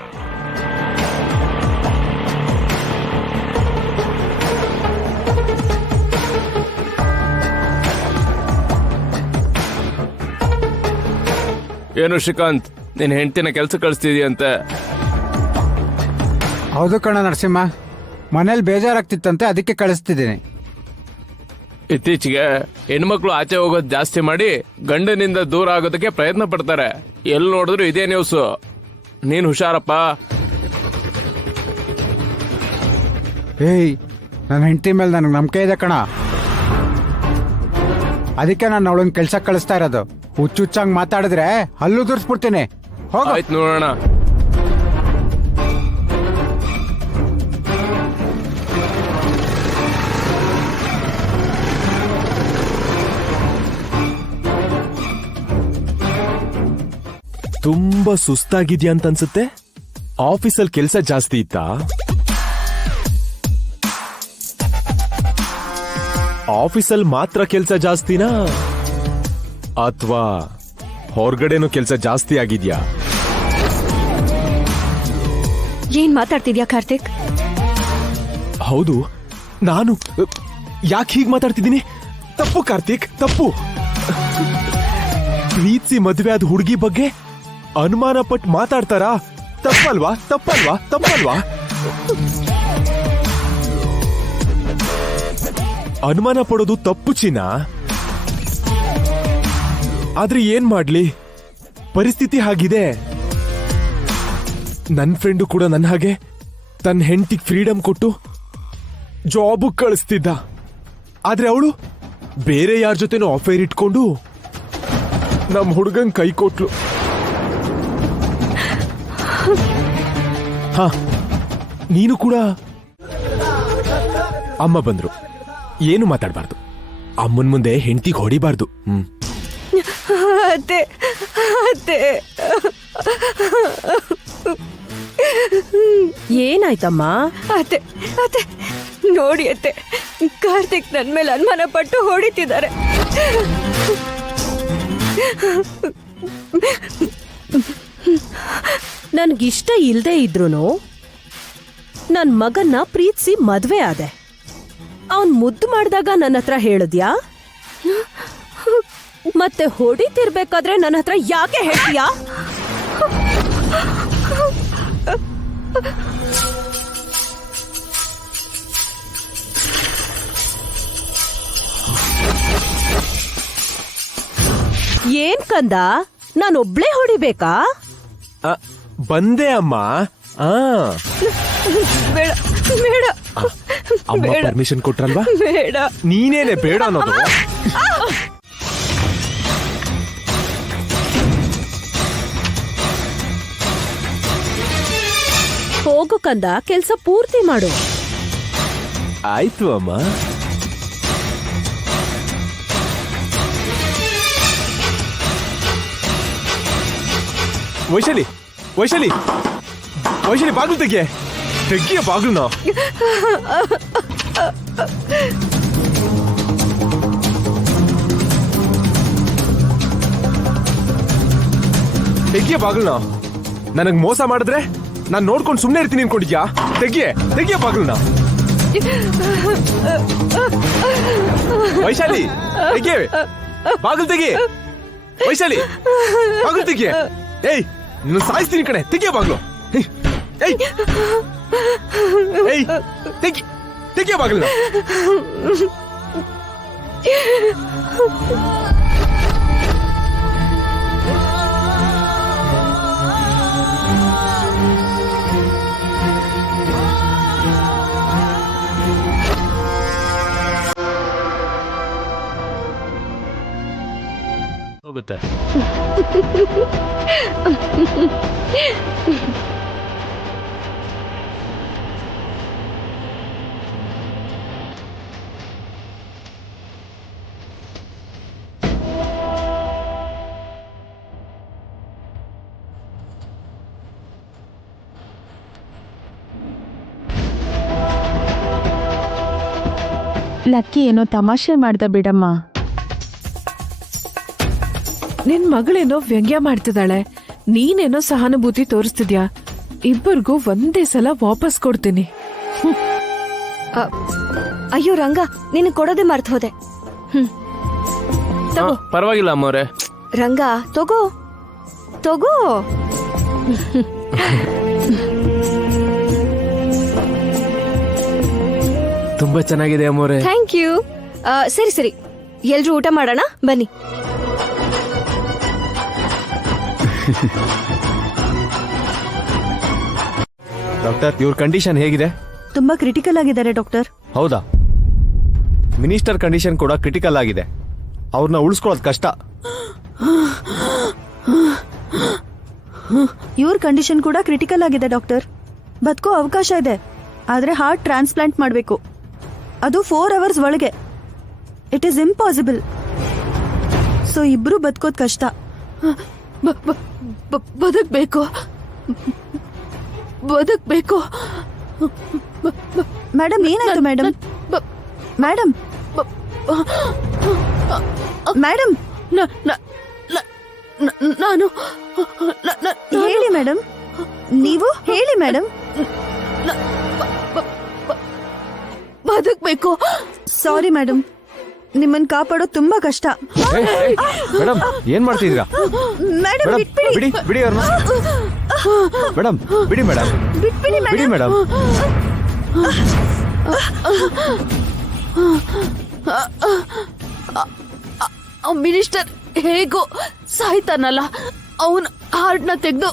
ಏನು ಶ್ರೀಕಾಂತ್, ನಿನ್ ಹೆಂಡತಿನ ಕೆಲ್ಸ ಕಳಿಸ್ತಿದೀಯಂತೆ? ಹೌದು ಕಣ ನರಸಿಂಹ, ಮನೇಲಿ ಬೇಜಾರಾಗ್ತಿತ್ತಂತೆ, ಅದಕ್ಕೆ ಕಳಿಸ್ತಿದ್ದೀನಿ. ಇತ್ತೀಚೆಗೆ ಹೆಣ್ಮಕ್ಳು ಆಚೆ ಹೋಗೋದು ಜಾಸ್ತಿ ಮಾಡಿ ಗಂಡನಿಂದ ದೂರ ಆಗೋದಕ್ಕೆ ಪ್ರಯತ್ನ ಪಡ್ತಾರೆ. ಎಲ್ಲಿ ನೋಡಿದ್ರು ಇದೇ ನ್ಯೂಸ್. ನೀನ್ ಹುಷಾರಪ್ಪ. ಏಯ್, ನನ್ನ ಹೆಂಡತಿ ಮೇಲೆ ನನಗೆ ನಂಬಿಕೆ ಇದೆ ಕಣ. ಅದಕ್ಕೆ ನಾನು ಅವಳನ್ನ ಕೆಲ್ಸಕ್ಕೆ ಕಳಿಸ್ತಾ ಇರೋದು. ಹುಚ್ಚುಚ್ಚಂಗ್ ಮಾತಾಡಿದ್ರೆ ಹಲ್ಲು ದುರ್ಸ್ಬಿಡ್ತೀನಿ. ಹೋಗ. ಆಯ್ತು, ನೋಡೋಣ. ತುಂಬಾ ಸುಸ್ತಾಗಿದ್ಯಾ ಅಂತ ಅನ್ಸುತ್ತೆ. ಆಫೀಸಲ್ಲಿ ಕೆಲಸ ಜಾಸ್ತಿ ಇತ್ತಾ? ಆಫೀಸಲ್ಲಿ ಮಾತ್ರ ಕೆಲಸ ಜಾಸ್ತಿನಾ ಅಥವಾ ಹೊರಗಡೆನೂ ಕೆಲಸ ಜಾಸ್ತಿ ಆಗಿದ್ಯಾ? ಏನ್ ಮಾತಾಡ್ತಿದ್ಯಾ ಕಾರ್ತಿಕ್? ಹೌದು, ನಾನು ಯಾಕೆ ಹೀಗೆ ಮಾತಾಡ್ತಿದ್ದೀನಿ? ತಪ್ಪು ಕಾರ್ತಿಕ್, ತಪ್ಪು. ಪ್ರೀತಿಸಿ ಮದುವೆ ಆದ ಹುಡುಗಿ ಬಗ್ಗೆ ಅನುಮಾನ ಪಟ್ಟು ಮಾತಾಡ್ತಾರಾ? ತಪ್ಪಲ್ವಾ? ತಪ್ಪಲ್ವಾ? ತಪ್ಪಲ್ವಾ? ಅನುಮಾನ ಪಡೋದು ತಪ್ಪು ಚಿನ್ನ. ಆದ್ರೆ ಏನ್ ಮಾಡ್ಲಿ, ಪರಿಸ್ಥಿತಿ ಹಾಗಿದೆ. ನನ್ ಫ್ರೆಂಡು ಕೂಡ ನನ್ನ ಹಾಗೆ ತನ್ನ ಹೆಂಡತಿಗೆ ಫ್ರೀಡಮ್ ಕೊಟ್ಟು ಜಾಬ್ ಕಳಿಸ್ತಿದ್ದ. ಆದ್ರೆ ಅವಳು ಬೇರೆ ಯಾರ ಜೊತೆನೋ ಅಫೇರ್ ಇಟ್ಕೊಂಡು ನಮ್ ಹುಡುಗನ್ ಕೈ ಕೊಟ್ಲು. ಹಾ, ನೀನು ಕೂಡ. ಅಮ್ಮ ಬಂದ್ರು. ಏನು ಮಾತಾಡ್ಬಾರ್ದು. ಅಮ್ಮನ್ ಮುಂದೆ ಹೆಂಡತಿಗೆ ಹೊಡಿಬಾರ್ದು. ಅತ್ತೆ ಅತ್ತೆ ಏನಾಯ್ತಮ್ಮ? ಅತ್ತೆ ಅತ್ತೆ ನೋಡಿ ಅತ್ತೆ, ಕಾರ್ತಿಕ್ ನನ್ ಮೇಲೆ ಅನುಮಾನ ಪಟ್ಟು ಹೊಡಿತಿದ್ದಾರೆ. ನನ್ಗಿಷ್ಟ ಇಲ್ದೇ ಇದ್ರೂನು ನನ್ ಮಗನ್ನ ಪ್ರೀತಿಸಿ ಮದ್ವೆ ಆದೆ. ಅವನ್ ಮುದ್ದು ಮಾಡಿದಾಗ ನನ್ನ ಹತ್ರ ಹೇಳಿದ್ಯಾ? ಮತ್ತೆ ಹೊಡಿತಿರ್ಬೇಕಾದ್ರೆ ನನ್ನ ಹತ್ರ ಯಾಕೆ ಹೇಳ್ತೀಯಾ? ಏನ್ ಕಂದ, ನಾನೊಬ್ಳೇ ಹೊಡಿಬೇಕಾ? ಬಂದೆ ಅಮ್ಮ. ಬೇಡ ಬೇಡ ಅಮ್ಮ ಪರ್ಮಿಷನ್ ಕೊಟ್ರಲ್ವಾ? ಬೇಡ. ನೀನೇನೆ ಬೇಡ ಅನ್ನೋದು. ಹೋಗು ಕಂದ, ಕೆಲ್ಸ ಪೂರ್ತಿ ಮಾಡು. ಆಯ್ತು ಅಮ್ಮ. ವೈಶಾಲಿ, ವೈಶಾಲಿ, ವೈಶಾಲಿ, ಬಾಗ್ಲು ತೆಗಿಯ ಬಾಗ್ಲುನ. ತೆಗಿಯ ಬಾಗ್ಲುನ. ನನಗ್ ಮೋಸ ಮಾಡಿದ್ರೆ ನಾನ್ ನೋಡ್ಕೊಂಡು ಸುಮ್ನೆ ಇರ್ತೀನಿ ಅನ್ಕೊಂಡಿದ್ಯಾ? ತೆಗಿಯ ಬಾಗ್ಲುನ. ವೈಶಾಲಿ, ತೆಗಿಯ ಬಾಗ್ಲು ತೆಗಿ. ವೈಶಾಲಿ, ಬಾಗ್ಲು ತೆಗಿಯ. ಏಯ್, ನಿನ್ನ ಸಾಯಿಸ್ತೀನಿ ಕಣೆ. ತೆಗಿಯ ಬಾಗ್ಲು. ಏಯ್ ಏಯ್, ತೆಗಿಯ ಬಾಗ್ಲುನ. ಹೋಗುತ್ತೆ. ಲಕ್ಕಿ ಏನೋ ತಮಾಷೆ ಮಾಡ್ದ ಬಿಡಮ್ಮ. ನಿನ್ ಮಗಳೇನೋ ವ್ಯಂಗ್ಯ ಮಾಡ್ತಿದ್ದಾಳೆ, ನೀನೇನೋ ಸಹಾನುಭೂತಿ ತೋರಿಸ್ತಿದ್ಯಾ. ಇಬ್ಬರಿಗೂ ಒಂದೇ ಸಲ ವಾಪಸ್ ಕೊಡ್ತೀನಿ. ಅಯ್ಯೋ ರಂಗ, ನಿನ್ ಕೊಡೋದೇ ಮರ್ತು ಹೋದೆ. ಪರವಾಗಿಲ್ಲ ಅಮ್ಮವ್ರೆ. ರಂಗ, ತಗೋ ತಗೋ. ತುಂಬಾ ಚೆನ್ನಾಗಿದೆ ಅಮ್ಮವ್ರೆ. Thank you. ಸರಿ ಸರಿ, ಎಲ್ರೂ ಊಟ ಮಾಡೋಣ ಬನ್ನಿ. ಡಾಕ್ಟರ್, ಇವ್ರ ಕಂಡೀಷನ್ ಹೇಗಿದೆ? ತುಂಬಾ ಕ್ರಿಟಿಕಲ್ ಆಗಿದ್ದಾರೆ ಡಾಕ್ಟರ್. ಹೌದಾ? ಮಿನಿಸ್ಟರ್ ಕಂಡೀಷನ್ ಕೂಡ ಕ್ರಿಟಿಕಲ್ ಆಗಿದೆ. ಅವ್ರನ್ನ ಉಳಿಸ್ಕೊಳ್ಳೋದು ಕಷ್ಟ. ಇವ್ರ ಕಂಡೀಷನ್ ಕೂಡ ಕ್ರಿಟಿಕಲ್ ಆಗಿದೆ ಡಾಕ್ಟರ್. ಬದುಕೋ ಅವಕಾಶ ಇದೆ, ಆದ್ರೆ ಹಾರ್ಟ್ ಟ್ರಾನ್ಸ್ಪ್ಲಾಂಟ್ ಮಾಡಬೇಕು. ಅದು 4 hours ಒಳಗೆ. It is impossible. ಸೊ ಇಬ್ರು ಬದುಕೋದ್ ಕಷ್ಟ. ಬದುಕ್ಬೇಕು, ಬದುಕ್ಬೇಕು. ಮೇಡಮ್, ಏನಾಯ್ತು ಮೇಡಮ್? ಮೇಡಮ್, ಮೇಡಮ್, ನಾನು ಹೇಳಿ ಮೇಡಮ್. ನೀವು ಹೇಳಿ ಮೇಡಮ್. ಬದುಕ್ಬೇಕು. ಸಾರಿ ಮೇಡಮ್, ನಿಮ್ಮನ್ನ ಕಾಪಾಡೋದು ತುಂಬಾ ಕಷ್ಟ. ಮೇಡಮ್, ಏನ್ ಮಾಡ್ತಿದ್ದೀರಾ? ಮೇಡಮ್, ಮೇಡಮ್, ಬಿಟ್ಬಿಡಿ. ಬಿಡಿ ಬಿಡಿ ಅವ್ರನ್ನ. ಮೇಡಮ್, ಬಿಡಿ ಮೇಡಮ್, ಬಿಟ್ಬಿಡಿ ಬಿಡಿ ಮೇಡಮ್. ಮಿನಿಸ್ಟರ್ ಹೇಗೋ ಸಾಯ್ತಾನಲ್ಲ, ಅವನ ಹಾರ್ಟ್ನ ತೆಗೆದು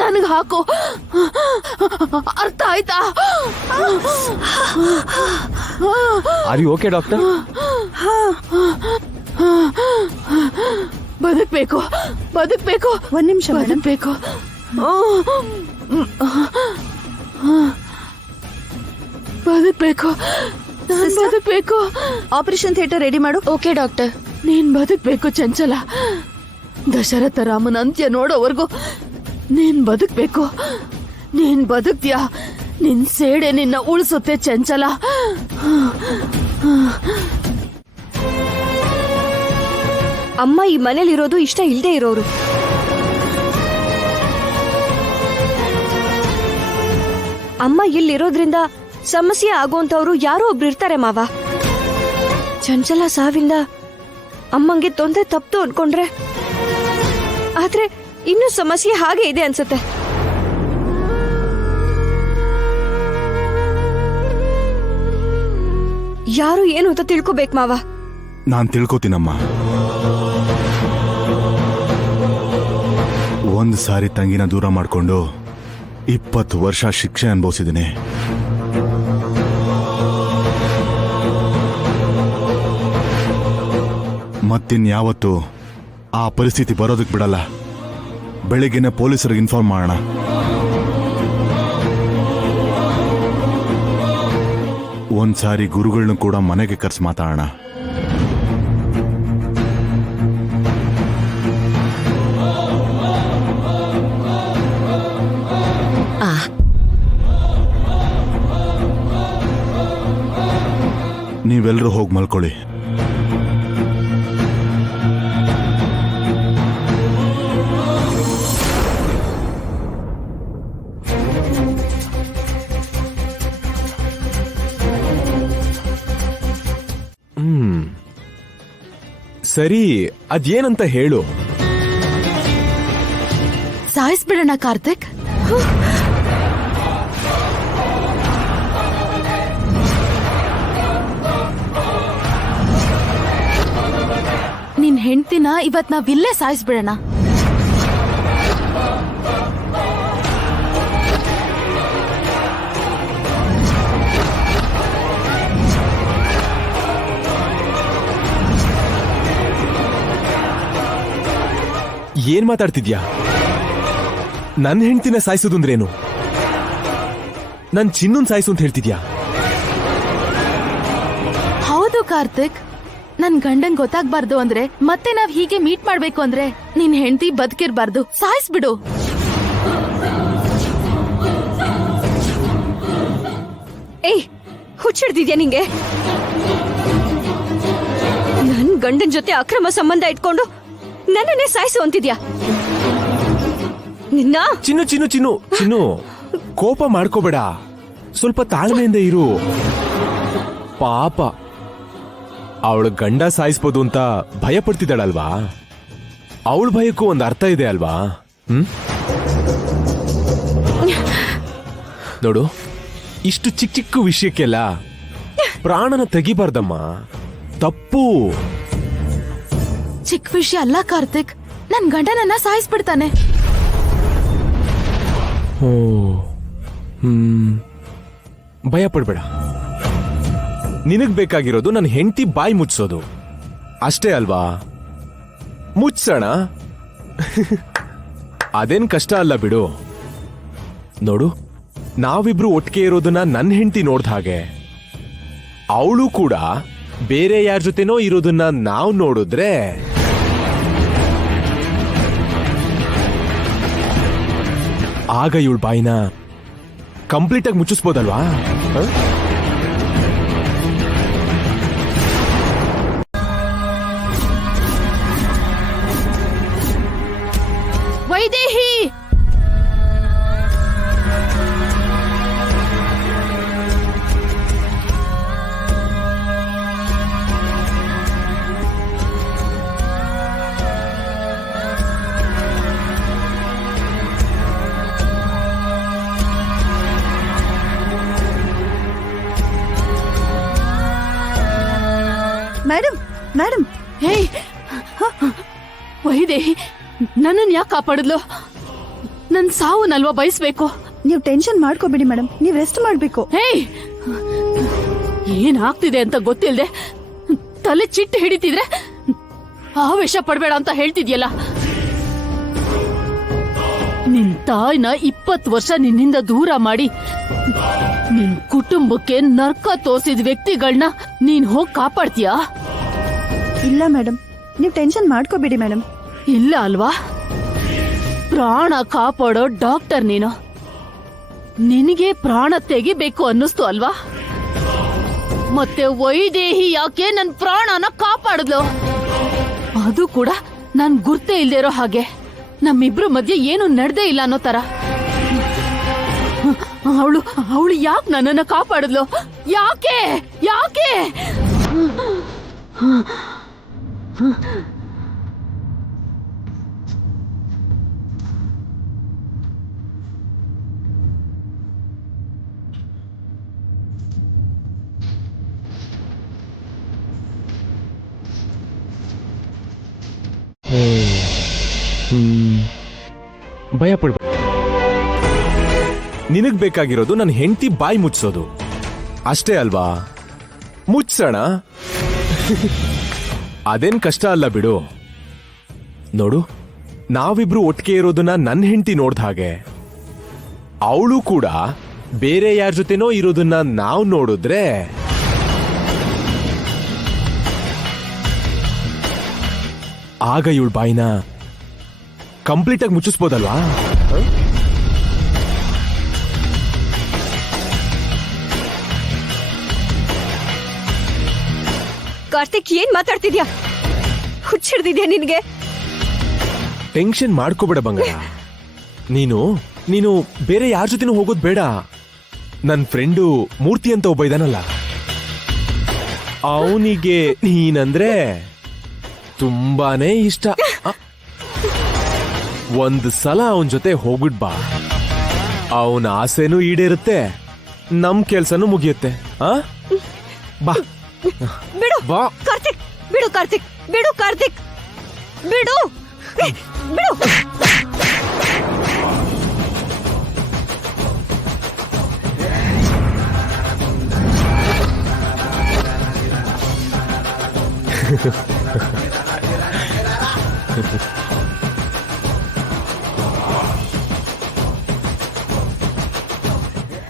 ನನಗ್ ಹಾಕು. ಅರ್ಥ ಆಯ್ತಾ? Are you okay doctor? ಬದುಕ್ಬೇಕು, ಬದುಕ್ಬೇಕು. ಒಂದ್ ನಿಮಿಷ ಬದುಕ್ಬೇಕು. ಬದುಕ್ಬೇಕು, ನಾನ್ ಬದುಕ್ಬೇಕು. ಆಪರೇಷನ್ ಥಿಯೇಟರ್ ರೆಡಿ ಮಾಡು. Okay doctor. ನೀನ್ ಬದುಕ್ಬೇಕು ಚಂಚಲ. ದಶರಥ ರಾಮನ ಅಂತ್ಯ ನೋಡೋವರೆಗೂ ನೀನ್ ಬದುಕ್ಬೇಕು. ನೀನ್ ಬದುಕ್ತ್ಯಾ, ನಿನ್ ಸೇಡೆ ನಿನ್ನ ಉಳಿಸುತ್ತೆ ಚಂಚಲ. ಅಮ್ಮ ಈ ಮನೇಲಿರೋದು ಇಷ್ಟ ಇಲ್ಲದೆ ಇರೋರು. ಅಮ್ಮ ಇಲ್ಲಿರೋದ್ರಿಂದ ಸಮಸ್ಯೆ ಆಗೋಂಥವ್ರು ಯಾರೋ ಒಬ್ರು ಇರ್ತಾರೆ ಮಾವ. ಚಂಚಲ ಸಾವಿಂದ ಅಮ್ಮಂಗೆ ತೊಂದರೆ ತಪ್ತು ಅನ್ಕೊಂಡ್ರೆ, ಆದ್ರೆ ಇನ್ನೂ ಸಮಸ್ಯೆ ಹಾಗೆ ಇದೆ ಅನ್ಸುತ್ತೆ. ಯಾರು ಏನು ಅಂತ ತಿಳ್ಕೊಬೇಕು ಮಾವ. ನಾನ್ ತಿಳ್ಕೊತೀನಮ್ಮ. ಒಂದ್ ಸಾರಿ ತಂಗಿನ ದೂರ ಮಾಡ್ಕೊಂಡು 20 ವರ್ಷ ಶಿಕ್ಷೆ ಅನುಭವಿಸಿದ್ದೀನಿ. ಮತ್ತಿನ್ಯಾವತ್ತು ಆ ಪರಿಸ್ಥಿತಿ ಬರೋದಕ್ಕೆ ಬಿಡಲ್ಲ. ಬೆಳಿಗ್ಗೆನೆ ಪೊಲೀಸರಿಗೆ ಇನ್ಫಾರ್ಮ್ ಮಾಡೋಣ. ಒಂದ್ಸಾರಿ ಗುರುಗಳನ್ನ ಕೂಡ ಮನೆಗೆ ಕರ್ಸಿ ಮಾತಾಡೋಣ. ನೀವೆಲ್ಲರೂ ಹೋಗಿ ಮಲ್ಕೊಳ್ಳಿ. ಸರಿ, ಅದೇನಂತ ಹೇಳು. ಸಾಯಿಸ್ಬಿಡೋಣ ಕಾರ್ತಿಕ್. ನಿನ್ ಹೆಂಡ್ತಿನ ಇವತ್ ನಾವಿಲ್ಲೇ ಸಾಯಿಸ್ಬಿಡೋಣ. ಏನ್ ಮಾತಾಡ್ತಿದ್ಯಾ? ನನ್ನ ಹೆಂಡ್ತಿನ ಸಾಯಿಸೋದು ಅಂದ್ರೇನು? ನನ್ ಚಿನ್ನನ್ ಸಾಯಿಸು ಅಂತ ಹೇಳ್ತಿದ್ಯಾ? ಹೌದು ಕಾರ್ತಿಕ್, ನನ್ ಗಂಡಂಗ್ ಗೊತ್ತಾಗ್ಬಾರ್ದು ಅಂದ್ರೆ, ಮತ್ತೆ ನಾವ್ ಹೀಗೆ ಮೀಟ್ ಮಾಡ್ಬೇಕು ಅಂದ್ರೆ ನಿನ್ ಹೆಂಡತಿ ಬದುಕಿರ್ಬಾರ್ದು. ಸಾಯಿಸ್ಬಿಡು. ಏಯ್, ಹುಚ್ಚಿಡ್ದಿದ್ಯಾ ನಿಂಗೆ? ನನ್ ಗಂಡನ್ ಜೊತೆ ಅಕ್ರಮ ಸಂಬಂಧ ಇಟ್ಕೊಂಡು ನನ್ನನ್ನೇ ಸಾಯಿಸು ಅಂತಿದ್ಯಾ? ನಿನ್ನ ಚಿನ್ನು ಚಿನ್ನು ಚಿನ್ನು ಚಿನ್ನು, ಕೋಪ ಮಾಡ್ಕೋಬೇಡ, ಸ್ವಲ್ಪ ತಾಳ್ಮೆಯಿಂದ ಇರು. ಪಾಪ, ಅವಳು ಗಂಡ ಸಾಯಿಸ್ಬೋದು ಅಂತ ಭಯ ಪಡ್ತಿದ್ದಾಳಲ್ವಾ? ಅವಳ ಭಯಕ್ಕೂ ಒಂದು ಅರ್ಥ ಇದೆ ಅಲ್ವಾ? ನೋಡು, ಇಷ್ಟು ಚಿಕ್ಕ ಚಿಕ್ಕ ವಿಷಯಕ್ಕೆಲ್ಲ ಪ್ರಾಣನ ತೆಗಿಬಾರ್ದಮ್ಮ, ತಪ್ಪು. ಚಿಕ್ಕ ವಿಷಯ ಅಲ್ಲ ಕಾರ್ತಿಕ್, ನನ್ ಗಂಡನನ್ನ ಸಾಯಿಸ್ಬಿಡ್ತಾನೆ. ಓ, ಭಯ ಪಡ್ಬೇಡ. ನಿನಗ್ ಬೇಕಾಗಿರೋದು ನನ್ನ ಹೆಂಡತಿ ಬಾಯಿ ಮುಚ್ಚೋದು ಅಷ್ಟೇ ಅಲ್ವಾ? ಮುಚ್ಚೋಣ. ಅದೇನ್ ಕಷ್ಟ ಅಲ್ಲ ಬಿಡು. ನೋಡು, ನಾವಿಬ್ರು ಒಟ್ಟಿಗೆ ಇರೋದನ್ನ ನನ್ನ ಹೆಂಡತಿ ನೋಡ್ದ ಹಾಗೆ ಅವಳು ಕೂಡ ಬೇರೆ ಯಾರ ಜೊತೆನೋ ಇರೋದನ್ನ ನಾವು ನೋಡಿದ್ರೆ ಆಗ ಇವಳ ಬಾಯಿನ ಕಂಪ್ಲೀಟ್ ಆಗಿ ಮುಚ್ಚಿಸ್ಬೋದಲ್ವಾ? ವೈದೇಹಿ, ಮೇಡಮ್ ಮೇಡಮ್, ಹೇ ವೈದೇಹಿ, ನನ್ನನ್ ಯಾಕೆ ಕಾಪಾಡಿದ್ಲು? ನನ್ ಸಾವನ್ನಲ್ವಾ ಬಯಸ್ಬೇಕು? ನೀವು ಟೆನ್ಷನ್ ಮಾಡ್ಕೋಬೇಡಿ ಮೇಡಮ್, ನೀವು ರೆಸ್ಟ್ ಮಾಡ್ಬೇಕು. ಹೇಯ್, ಏನ್ ಆಗ್ತಿದೆ ಅಂತ ಗೊತ್ತಿಲ್ದೆ ತಲೆ ಚಿಟ್ಟು ಹಿಡಿತಿದ್ರೆ ಆವೇಶ ಪಡ್ಬೇಡ ಅಂತ ಹೇಳ್ತಿದ್ಯಲ್ಲ. ನಿನ್ ತಾಯಿನ 20 ವರ್ಷ ನಿನ್ನಿಂದ ದೂರ ಮಾಡಿ ನಿನ್ ಕುಟುಂಬಕ್ಕೆ ನರ್ಕ ತೋರಿಸಿದ ವ್ಯಕ್ತಿಗಳನ್ನ ನೀನ್ ಹೋಗ್ ಕಾಪಾಡ್ತೀಯಾ? ಇಲ್ಲ ಮೇಡಮ್, ನೀವು ಟೆನ್ಷನ್ ಮಾಡ್ಕೋಬೇಡಿ ಮೇಡಮ್. ಇಲ್ಲ ಅಲ್ವಾ? ಪ್ರಾಣ ಕಾಪಾಡೋ ಡಾಕ್ಟರ್ ನೀನು. ನಿನಗೆ ಪ್ರಾಣ ತೆಗಿಬೇಕು ಅನ್ನಿಸ್ತು ಅಲ್ವಾ? ಮತ್ತೆ ವೈದೇಹಿ ಯಾಕೆ ನನ್ ಪ್ರಾಣನ ಕಾಪಾಡಿದ್ಲು? ಅದು ಕೂಡ ನಾನ್ ಗುರ್ತೇ ಇಲ್ದೇ ಇರೋ ಹಾಗೆ. ನಮ್ಮಿಬ್ರು ಮಧ್ಯೆ ಏನು ನಡೆದೇ ಇಲ್ಲ ಅನ್ನೋ ತರ. ಅವಳು ಯಾಕೆ ನನ್ನನ್ನ ಕಾಪಾಡಿದ್ಲು? ಯಾಕೆ ಯಾಕೆ? ಭಯ ಪಡ್ಬೇಡ. ನಿನಗ್ ಬೇಕಾಗಿರೋದು ನನ್ನ ಹೆಂಡತಿ ಬಾಯಿ ಮುಚ್ಚೋದು ಅಷ್ಟೇ ಅಲ್ವಾ? ಮುಚ್ಚೋಣ. ಅದೇನ್ ಕಷ್ಟ ಅಲ್ಲ ಬಿಡು. ನೋಡು, ನಾವಿಬ್ರು ಒಟ್ಟಿಗೆ ಇರೋದನ್ನ ನನ್ನ ಹೆಂಡತಿ ನೋಡ್ದ ಹಾಗೆ ಅವಳು ಕೂಡ ಬೇರೆ ಯಾರ ಜೊತೆನೋ ಇರೋದನ್ನ ನಾವು ನೋಡಿದ್ರೆ ಆಗ ಇವಳ ಬಾಯಿನ ಕಂಪ್ಲೀಟ್ ಆಗಿ ಮುಚ್ಚಿಸ್ಬೋದಲ್ವಾ? ಕಾರ್ತಿಕ್, ಏನ್ ಮಾತಾಡ್ತಿದ್ಯಾ? ಹುಚ್ಚಿಡ್ದಿದ್ಯಾ ನಿನ್ಗೆ? ಟೆನ್ಷನ್ ಮಾಡ್ಕೋಬೇಡ ಬಂಗಾರ. ನೀನು ಬೇರೆ ಯಾರ ಜೊತೆನೂ ಹೋಗೋದ್ ಬೇಡ. ನನ್ ಫ್ರೆಂಡು ಮೂರ್ತಿ ಅಂತ ಒಬ್ಬ ಇದಾನಲ್ಲ, ಅವನಿಗೆ ನೀನಂದ್ರೆ ತುಂಬಾನೇ ಇಷ್ಟ. ಒಂದ್ ಸಲ ಅವನ್ ಜೊತೆ ಹೋಗ್ಬಿಟ್ ಬಾ. ಅವನ ಆಸೆನೂ ಈಡೇರುತ್ತೆ, ನಮ್ ಕೆಲ್ಸನೂ ಮುಗಿಯುತ್ತೆ. ಬಾ ಬಿಡು ಬಾ. ಕಾರ್ತಿಕ್, ಬಿಡು ಕಾರ್ತಿಕ್, ಬಿಡು ಕಾರ್ತಿಕ್, ಬಿಡು ಬಿಡು.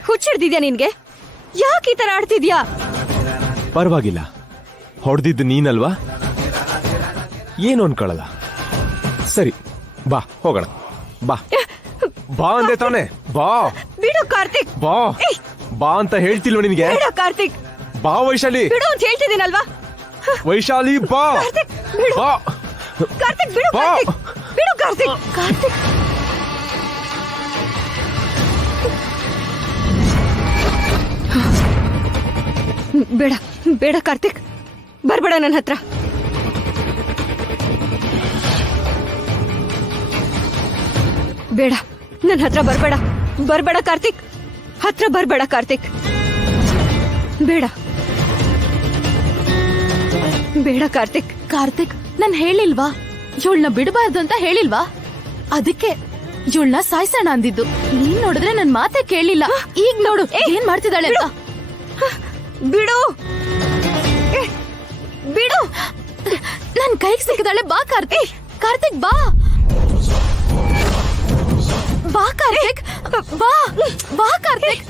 ಹುಚ್ಚಿಡ್ದಿದ್ಯಾ ನಿನ್ಗೆ? ಯಾಕೆ ಈ ತರ ಆಡ್ತಿದ್ಯಾ? ಪರವಾಗಿಲ್ಲ, ಹೊಡೆದಿದ್ದು ನೀನಲ್ವಾ, ಏನು ಅನ್ಕೊಳ್ಳಲ್ಲ. ಸರಿ ಬಾ ಹೋಗೋಣ. ಬಾ ಬಾ ಅಂದೆ ತಾನೆ. ಬಾ ಬಿಡು ಕಾರ್ತಿಕ್. ಬಾ ಬಾ ಅಂತ ಹೇಳ್ತಿಲ್ವ ನಿನ್ಗೆ? ಬಿಡು ಕಾರ್ತಿಕ್. ಬಾ ವೈಶಾಲಿ. ಬಿಡು ಅಂತ ಹೇಳ್ತಿದ್ದೀನಲ್ವಾ? ವೈಶಾಲಿ ಬಾ. ಕಾರ್ತಿಕ್ ಬಿಡು. ಬಾ ಕಾರ್ತಿಕ್ ಬಿಡು. ಬಾ. ಕಾರ್ತಿಕ್ ಬಿಡು. ಕಾರ್ತಿಕ್ ಕಾರ್ತಿಕ್ ಬೇಡ ಬೇಡ ಕಾರ್ತಿಕ್, ಬರ್ಬೇಡ ನನ್ನ ಹತ್ರ. ಬೇಡ, ನನ್ನ ಹತ್ರ ಬರ್ಬೇಡ. ಬರ್ಬೇಡ ಕಾರ್ತಿಕ್, ಹತ್ರ ಬರ್ಬೇಡ ಕಾರ್ತಿಕ್. ಬೇಡ ಬೇಡ ಕಾರ್ತಿಕ್. ಕಾರ್ತಿಕ್, ನಾನ್ ಹೇಳಿಲ್ವಾ ಇವಳನ್ನ ಬಿಡಬಾರ್ದು ಅಂತ? ಹೇಳಿಲ್ವಾ? ಅದಕ್ಕೆ ಇವಳನ್ನ ಸಾಯ್ಸೋಣ ಅಂದಿದ್ದು. ನೀನ್ ನೋಡಿದ್ರೆ ನನ್ ಮಾತೆ ಕೇಳಿಲ್ಲ. ಈಗ ನೋಡು ಏನ್ ಮಾಡ್ತಿದ್ದಾಳೆ ಅಂತ. ಬಿಡು ಬಿಡು. ನನ್ ಕೈಗೆ ಸಿಕ್ಕಿದಾಳೆ. ಬಾ ಕಾರ್ತಿಕ್. ಕಾರ್ತಿಕ್ ಬಾ. ಬಾ ಕಾರ್ತಿಕ್, ಬಾ ಬಾ ಕಾರ್ತಿಕ್.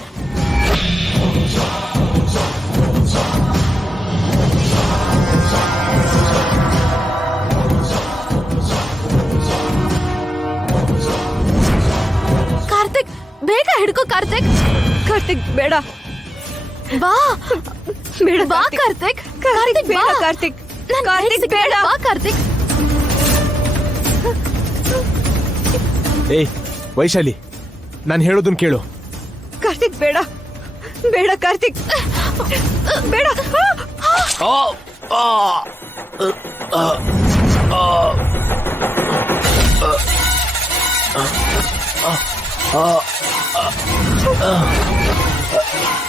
ಕಾರ್ತಿಕ್ ಬೇಗ ಹಿಡ್ಕೋ. ಕಾರ್ತಿಕ್ ಕಾರ್ತಿಕ್ ಬೇಡ. ಬಾ ಬೇಡ ಬಾ ಕಾರ್ತಿಕ್. ಕಾರ್ತಿಕ್ ಬೇಡ. ಕಾರ್ತಿಕ್ ಕಾರ್ತಿಕ್ ಬೇಡ. ಬಾ ಕಾರ್ತಿಕ್. ಏಯ್ ವೈಶಾಲಿ, ನಾನು ಹೇಳೋದನ್ನ ಕೇಳು. ಕಾರ್ತಿಕ್ ಬೇಡ. ಬೇಡ ಕಾರ್ತಿಕ್ ಬೇಡ.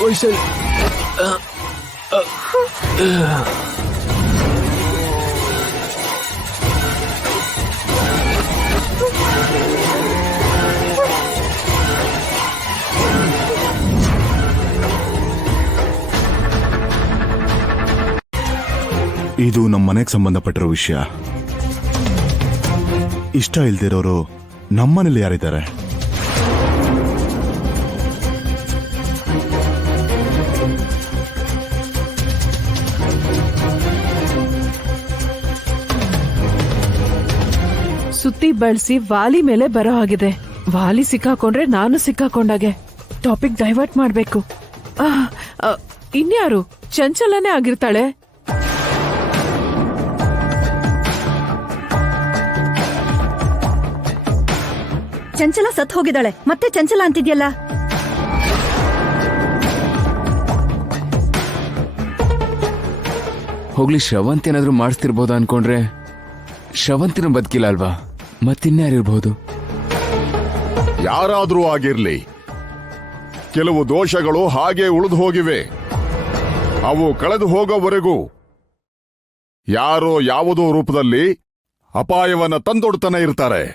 ವೈಶಾಲಿ ಇದು ನಮ್ಮ ಮನೆಗೆ ಸಂಬಂಧಪಟ್ಟಿರೋ ವಿಷಯ. ಇಷ್ಟ ಇಲ್ದಿರೋರು ನಮ್ಮನೇಲಿ ಯಾರಿದ್ದಾರೆ? ಸುತ್ತಿ ಬಳಸಿ ವಾಲಿ ಮೇಲೆ ಬರೋ ಹಾಗಿದೆ. ವಾಲಿ ಸಿಕ್ಕಾಕೊಂಡ್ರೆ ನಾನು ಸಿಕ್ಕಾಕೊಂಡಾಗೆ. ಟಾಪಿಕ್ ಡೈವರ್ಟ್ ಮಾಡ್ಬೇಕು. ಇನ್ಯಾರು? ಚಂಚಲನೇ ಆಗಿರ್ತಾಳೆ. ಚಂಚಲ ಸತ್ ಹೋಗಿದ್ದಾಳೆ, ಮತ್ತೆ ಚಂಚಲ ಅಂತಿದ್ಯಲ್ಲ. ಹೋಗ್ಲಿ, ಶ್ರವಂತಿ ಏನಾದ್ರೂ ಮಾಡಿಸ್ತಿರ್ಬೋದು ಅನ್ಕೊಂಡ್ರೆ ಶ್ರವಂತಿನ ಬದುಕಿಲ್ಲ ಅಲ್ವಾ? ಮತ್ತಿನ್ಯಾರಿರ್ಬೋದು? ಯಾರಾದ್ರೂ ಆಗಿರ್ಲಿ, ಕೆಲವು ದೋಷಗಳು ಹಾಗೆ ಉಳಿದು ಹೋಗಿವೆ. ಅವು ಕಳೆದು ಹೋಗೋವರೆಗೂ ಯಾರೋ ಯಾವುದೋ ರೂಪದಲ್ಲಿ ಅಪಾಯವನ್ನ ತಂದೊಡ್ತಾನೆ ಇರ್ತಾರೆ.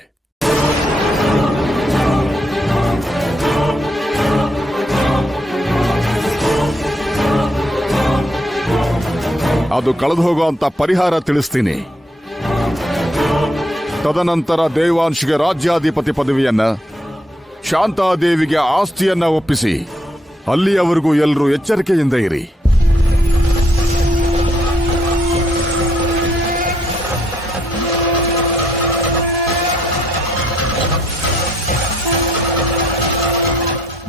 ಅದು ಕಳೆದು ಹೋಗುವಂತ ಪರಿಹಾರ ತಿಳಿಸ್ತೀನಿ. ತದನಂತರ ದೇವಾಂಶ್ಗೆ ರಾಜ್ಯಾಧಿಪತಿ ಪದವಿಯನ್ನ, ಶಾಂತಾದೇವಿಗೆ ಆಸ್ತಿಯನ್ನ ಒಪ್ಪಿಸಿ ಅಲ್ಲಿಯವರೆಗೂ ಎಲ್ಲರೂ ಎಚ್ಚರಿಕೆಯಿಂದ ಇರಿ.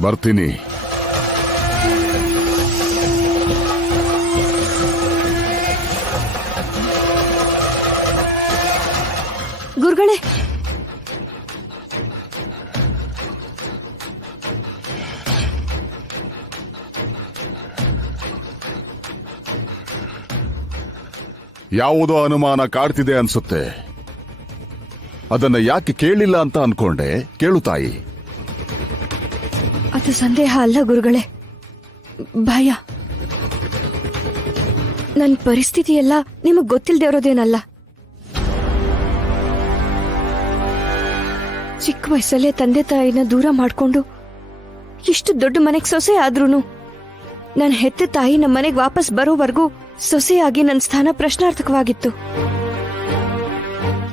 ಬರ್ತೀನಿ. ಗುರುಗಳೇ, ಯಾವುದೋ ಅನುಮಾನ ಕಾಡ್ತಿದೆ ಅನ್ಸುತ್ತೆ. ಅದನ್ನ ಯಾಕೆ ಕೇಳಿಲ್ಲ ಅಂತ ಅನ್ಕೊಂಡೆ. ಕೇಳು ತಾಯಿ. ಅದು ಸಂದೇಹ ಅಲ್ಲ ಗುರುಗಳೇ, ಭಯ. ನನ್ನ ಪರಿಸ್ಥಿತಿ ಎಲ್ಲ ನಿಮಗ್ ಗೊತ್ತಿಲ್ಲದೆ ಇರೋದೇನಲ್ಲ. ಚಿಕ್ಕ ವಯಸ್ಸಲ್ಲೇ ತಂದೆ ತಾಯಿನ ದೂರ ಮಾಡ್ಕೊಂಡು ಇಷ್ಟು ದೊಡ್ಡ ಮನೆಗ್ ಸೊಸೆ ಆದ್ರೂನು ನನ್ನ ಹೆತ್ತ ತಾಯಿ ನಮ್ಮ ಮನೆಗ್ ವಾಪಸ್ ಬರೋವರೆಗೂ ಸೊಸೆಯಾಗಿ ನನ್ನ ಸ್ಥಾನ ಪ್ರಶ್ನಾರ್ಥಕವಾಗಿತ್ತು.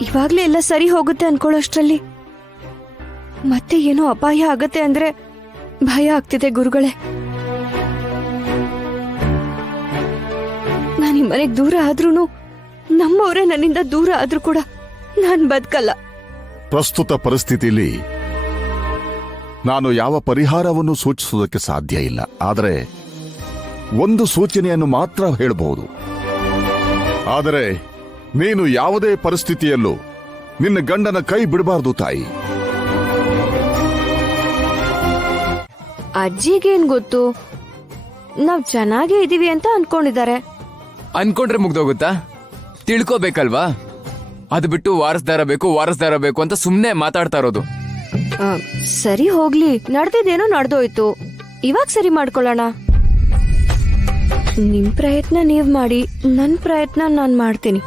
ಇವಾಗ್ಲೇ ಎಲ್ಲ ಸರಿ ಹೋಗುತ್ತೆ ಅನ್ಕೊಳ್ಳೋಷ್ಟ್ರಲ್ಲಿ ಮತ್ತೆ ಏನೋ ಅಪಾಯ ಆಗತ್ತೆ ಅಂದ್ರೆ ಭಯ ಆಗ್ತಿದೆ ಗುರುಗಳೇ. ನಾನು ಈ ಮನೆಗ್ ದೂರ ಆದ್ರೂನು ನಮ್ಮವರೇ ನನ್ನಿಂದ ದೂರ ಆದ್ರೂ ಕೂಡ ನಾನ್ ಬದುಕಲ್ಲ. ಪ್ರಸ್ತುತ ಪರಿಸ್ಥಿತಿಯಲ್ಲಿ ನಾನು ಯಾವ ಪರಿಹಾರವನ್ನು ಸೂಚಿಸುವುದಕ್ಕೆ ಸಾಧ್ಯ ಇಲ್ಲ. ಆದರೆ ಒಂದು ಸೂಚನೆಯನ್ನು ಮಾತ್ರ ಹೇಳಬಹುದು. ಆದರೆ ನೀನು ಯಾವುದೇ ಪರಿಸ್ಥಿತಿಯಲ್ಲೂ ನಿನ್ನ ಗಂಡನ ಕೈ ಬಿಡಬಾರದು ತಾಯಿ. ಅಜ್ಜಿಗೇನ್ ಗೊತ್ತು, ನಾವ್ ಚೆನ್ನಾಗೇ ಇದೀವಿ ಅಂತ ಅನ್ಕೊಂಡಿದ್ದಾರೆ. ಅನ್ಕೊಂಡ್ರೆ ಮುಗ್ದೋಗುತ್ತಾ? ತಿಳ್ಕೋಬೇಕಲ್ವಾ? ಅದು ಬಿಟ್ಟು ವಾರಸ್ದಾರ ಬೇಕು ಅಂತ ಸುಮ್ನೆ ಮಾತಾಡ್ತಾ ಇರೋದು. ಸರಿ ಹೋಗ್ಲಿ, ನಡ್ದಿದ್ದೇನೋ ನಡ್ದೋಯ್ತು. ಇವಾಗ ಸರಿ ಮಾಡ್ಕೊಳ್ಳೋಣ. ನಿಮ್ ಪ್ರಯತ್ನ ನೀವ್ ಮಾಡಿ, ನನ್ ಪ್ರಯತ್ನ ನಾನ್ ಮಾಡ್ತೀನಿ.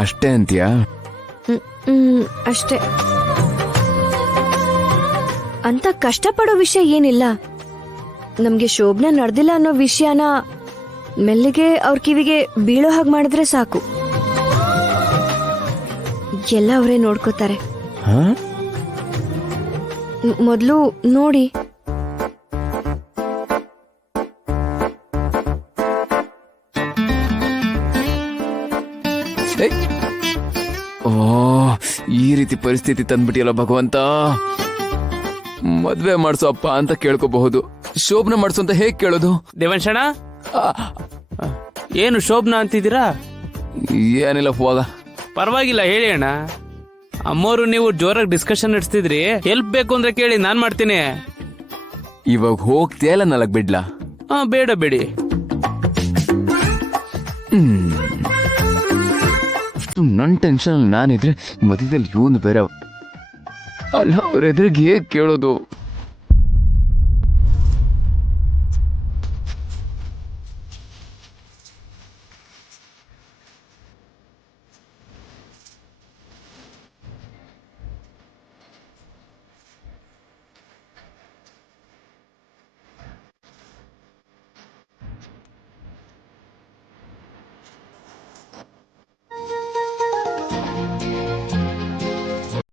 ಅಷ್ಟೇ ಅಂತೀಯಾ? ಅಷ್ಟೇ. ಅಂತ ಕಷ್ಟಪಡೋ ವಿಷಯ ಏನಿಲ್ಲ. ನಮ್ಗೆ ಶೋಭನ ನಡೆದಿಲ್ಲ ಅನ್ನೋ ವಿಷಯನ ಮೆಲ್ಲಿಗೆ ಅವ್ರ ಕಿವಿಗೆ ಬೀಳೋ ಹಾಗೆ ಮಾಡಿದ್ರೆ ಸಾಕು. ಎಲ್ಲ ಅವರೇ ನೋಡ್ಕೋತಾರೆ. ಮೊದಲು ನೋಡಿ. ಓ, ಈ ರೀತಿ ಪರಿಸ್ಥಿತಿ ತಂದ್ಬಿಟ್ಟಿಯಲ್ಲ ಭಗವಂತ. ಮದ್ವೆ ಮಾಡ್ಸೋ ಅಪ್ಪ ಅಂತ ಕೇಳ್ಕೋಬಹುದು, ಶೋಭನ ಮಾಡ್ಸೋ ಅಂತ ಹೇಗ್ ಕೇಳೋದು? ದೇವಂಶಣ, ಏನು ಶೋಭನ ಅಂತಿದ್ದೀರಾ? ಏನಿಲ್ಲ, ಹೋಗ. ಪರವಾಗಿಲ್ಲ, ಹೇಳಿ ಅಣ್ಣ. ಅಮ್ಮೋರು ನೀವು ಜೋರಾಗಿ ಡಿಸ್ಕಷನ್ ನಡೆಸ್ತಿದ್ರಿ. ಹೆಲ್ಪ್ ಬೇಕು ಅಂದ್ರೆ ಕೇಳಿ, ನಾನ್ ಮಾಡ್ತೀನಿ. ಇವಾಗ ಹೋಗ್ತೀಯಲ್ಲ, ನಾಲ್ಕು ಬಿಡ್ಲಾ? ಬೇಡ ಬಿಡಿ. ನನ್ ಟೆನ್ಷನ್ ನಾನಿದ್ರೆ ಮಧ್ಯದಲ್ಲಿ ಇವನು ಬೇರೆ ಅಲ್ಲ, ಅವ್ರ ಎದುರಿಗೆ ಹೇಗ್ ಕೇಳೋದು?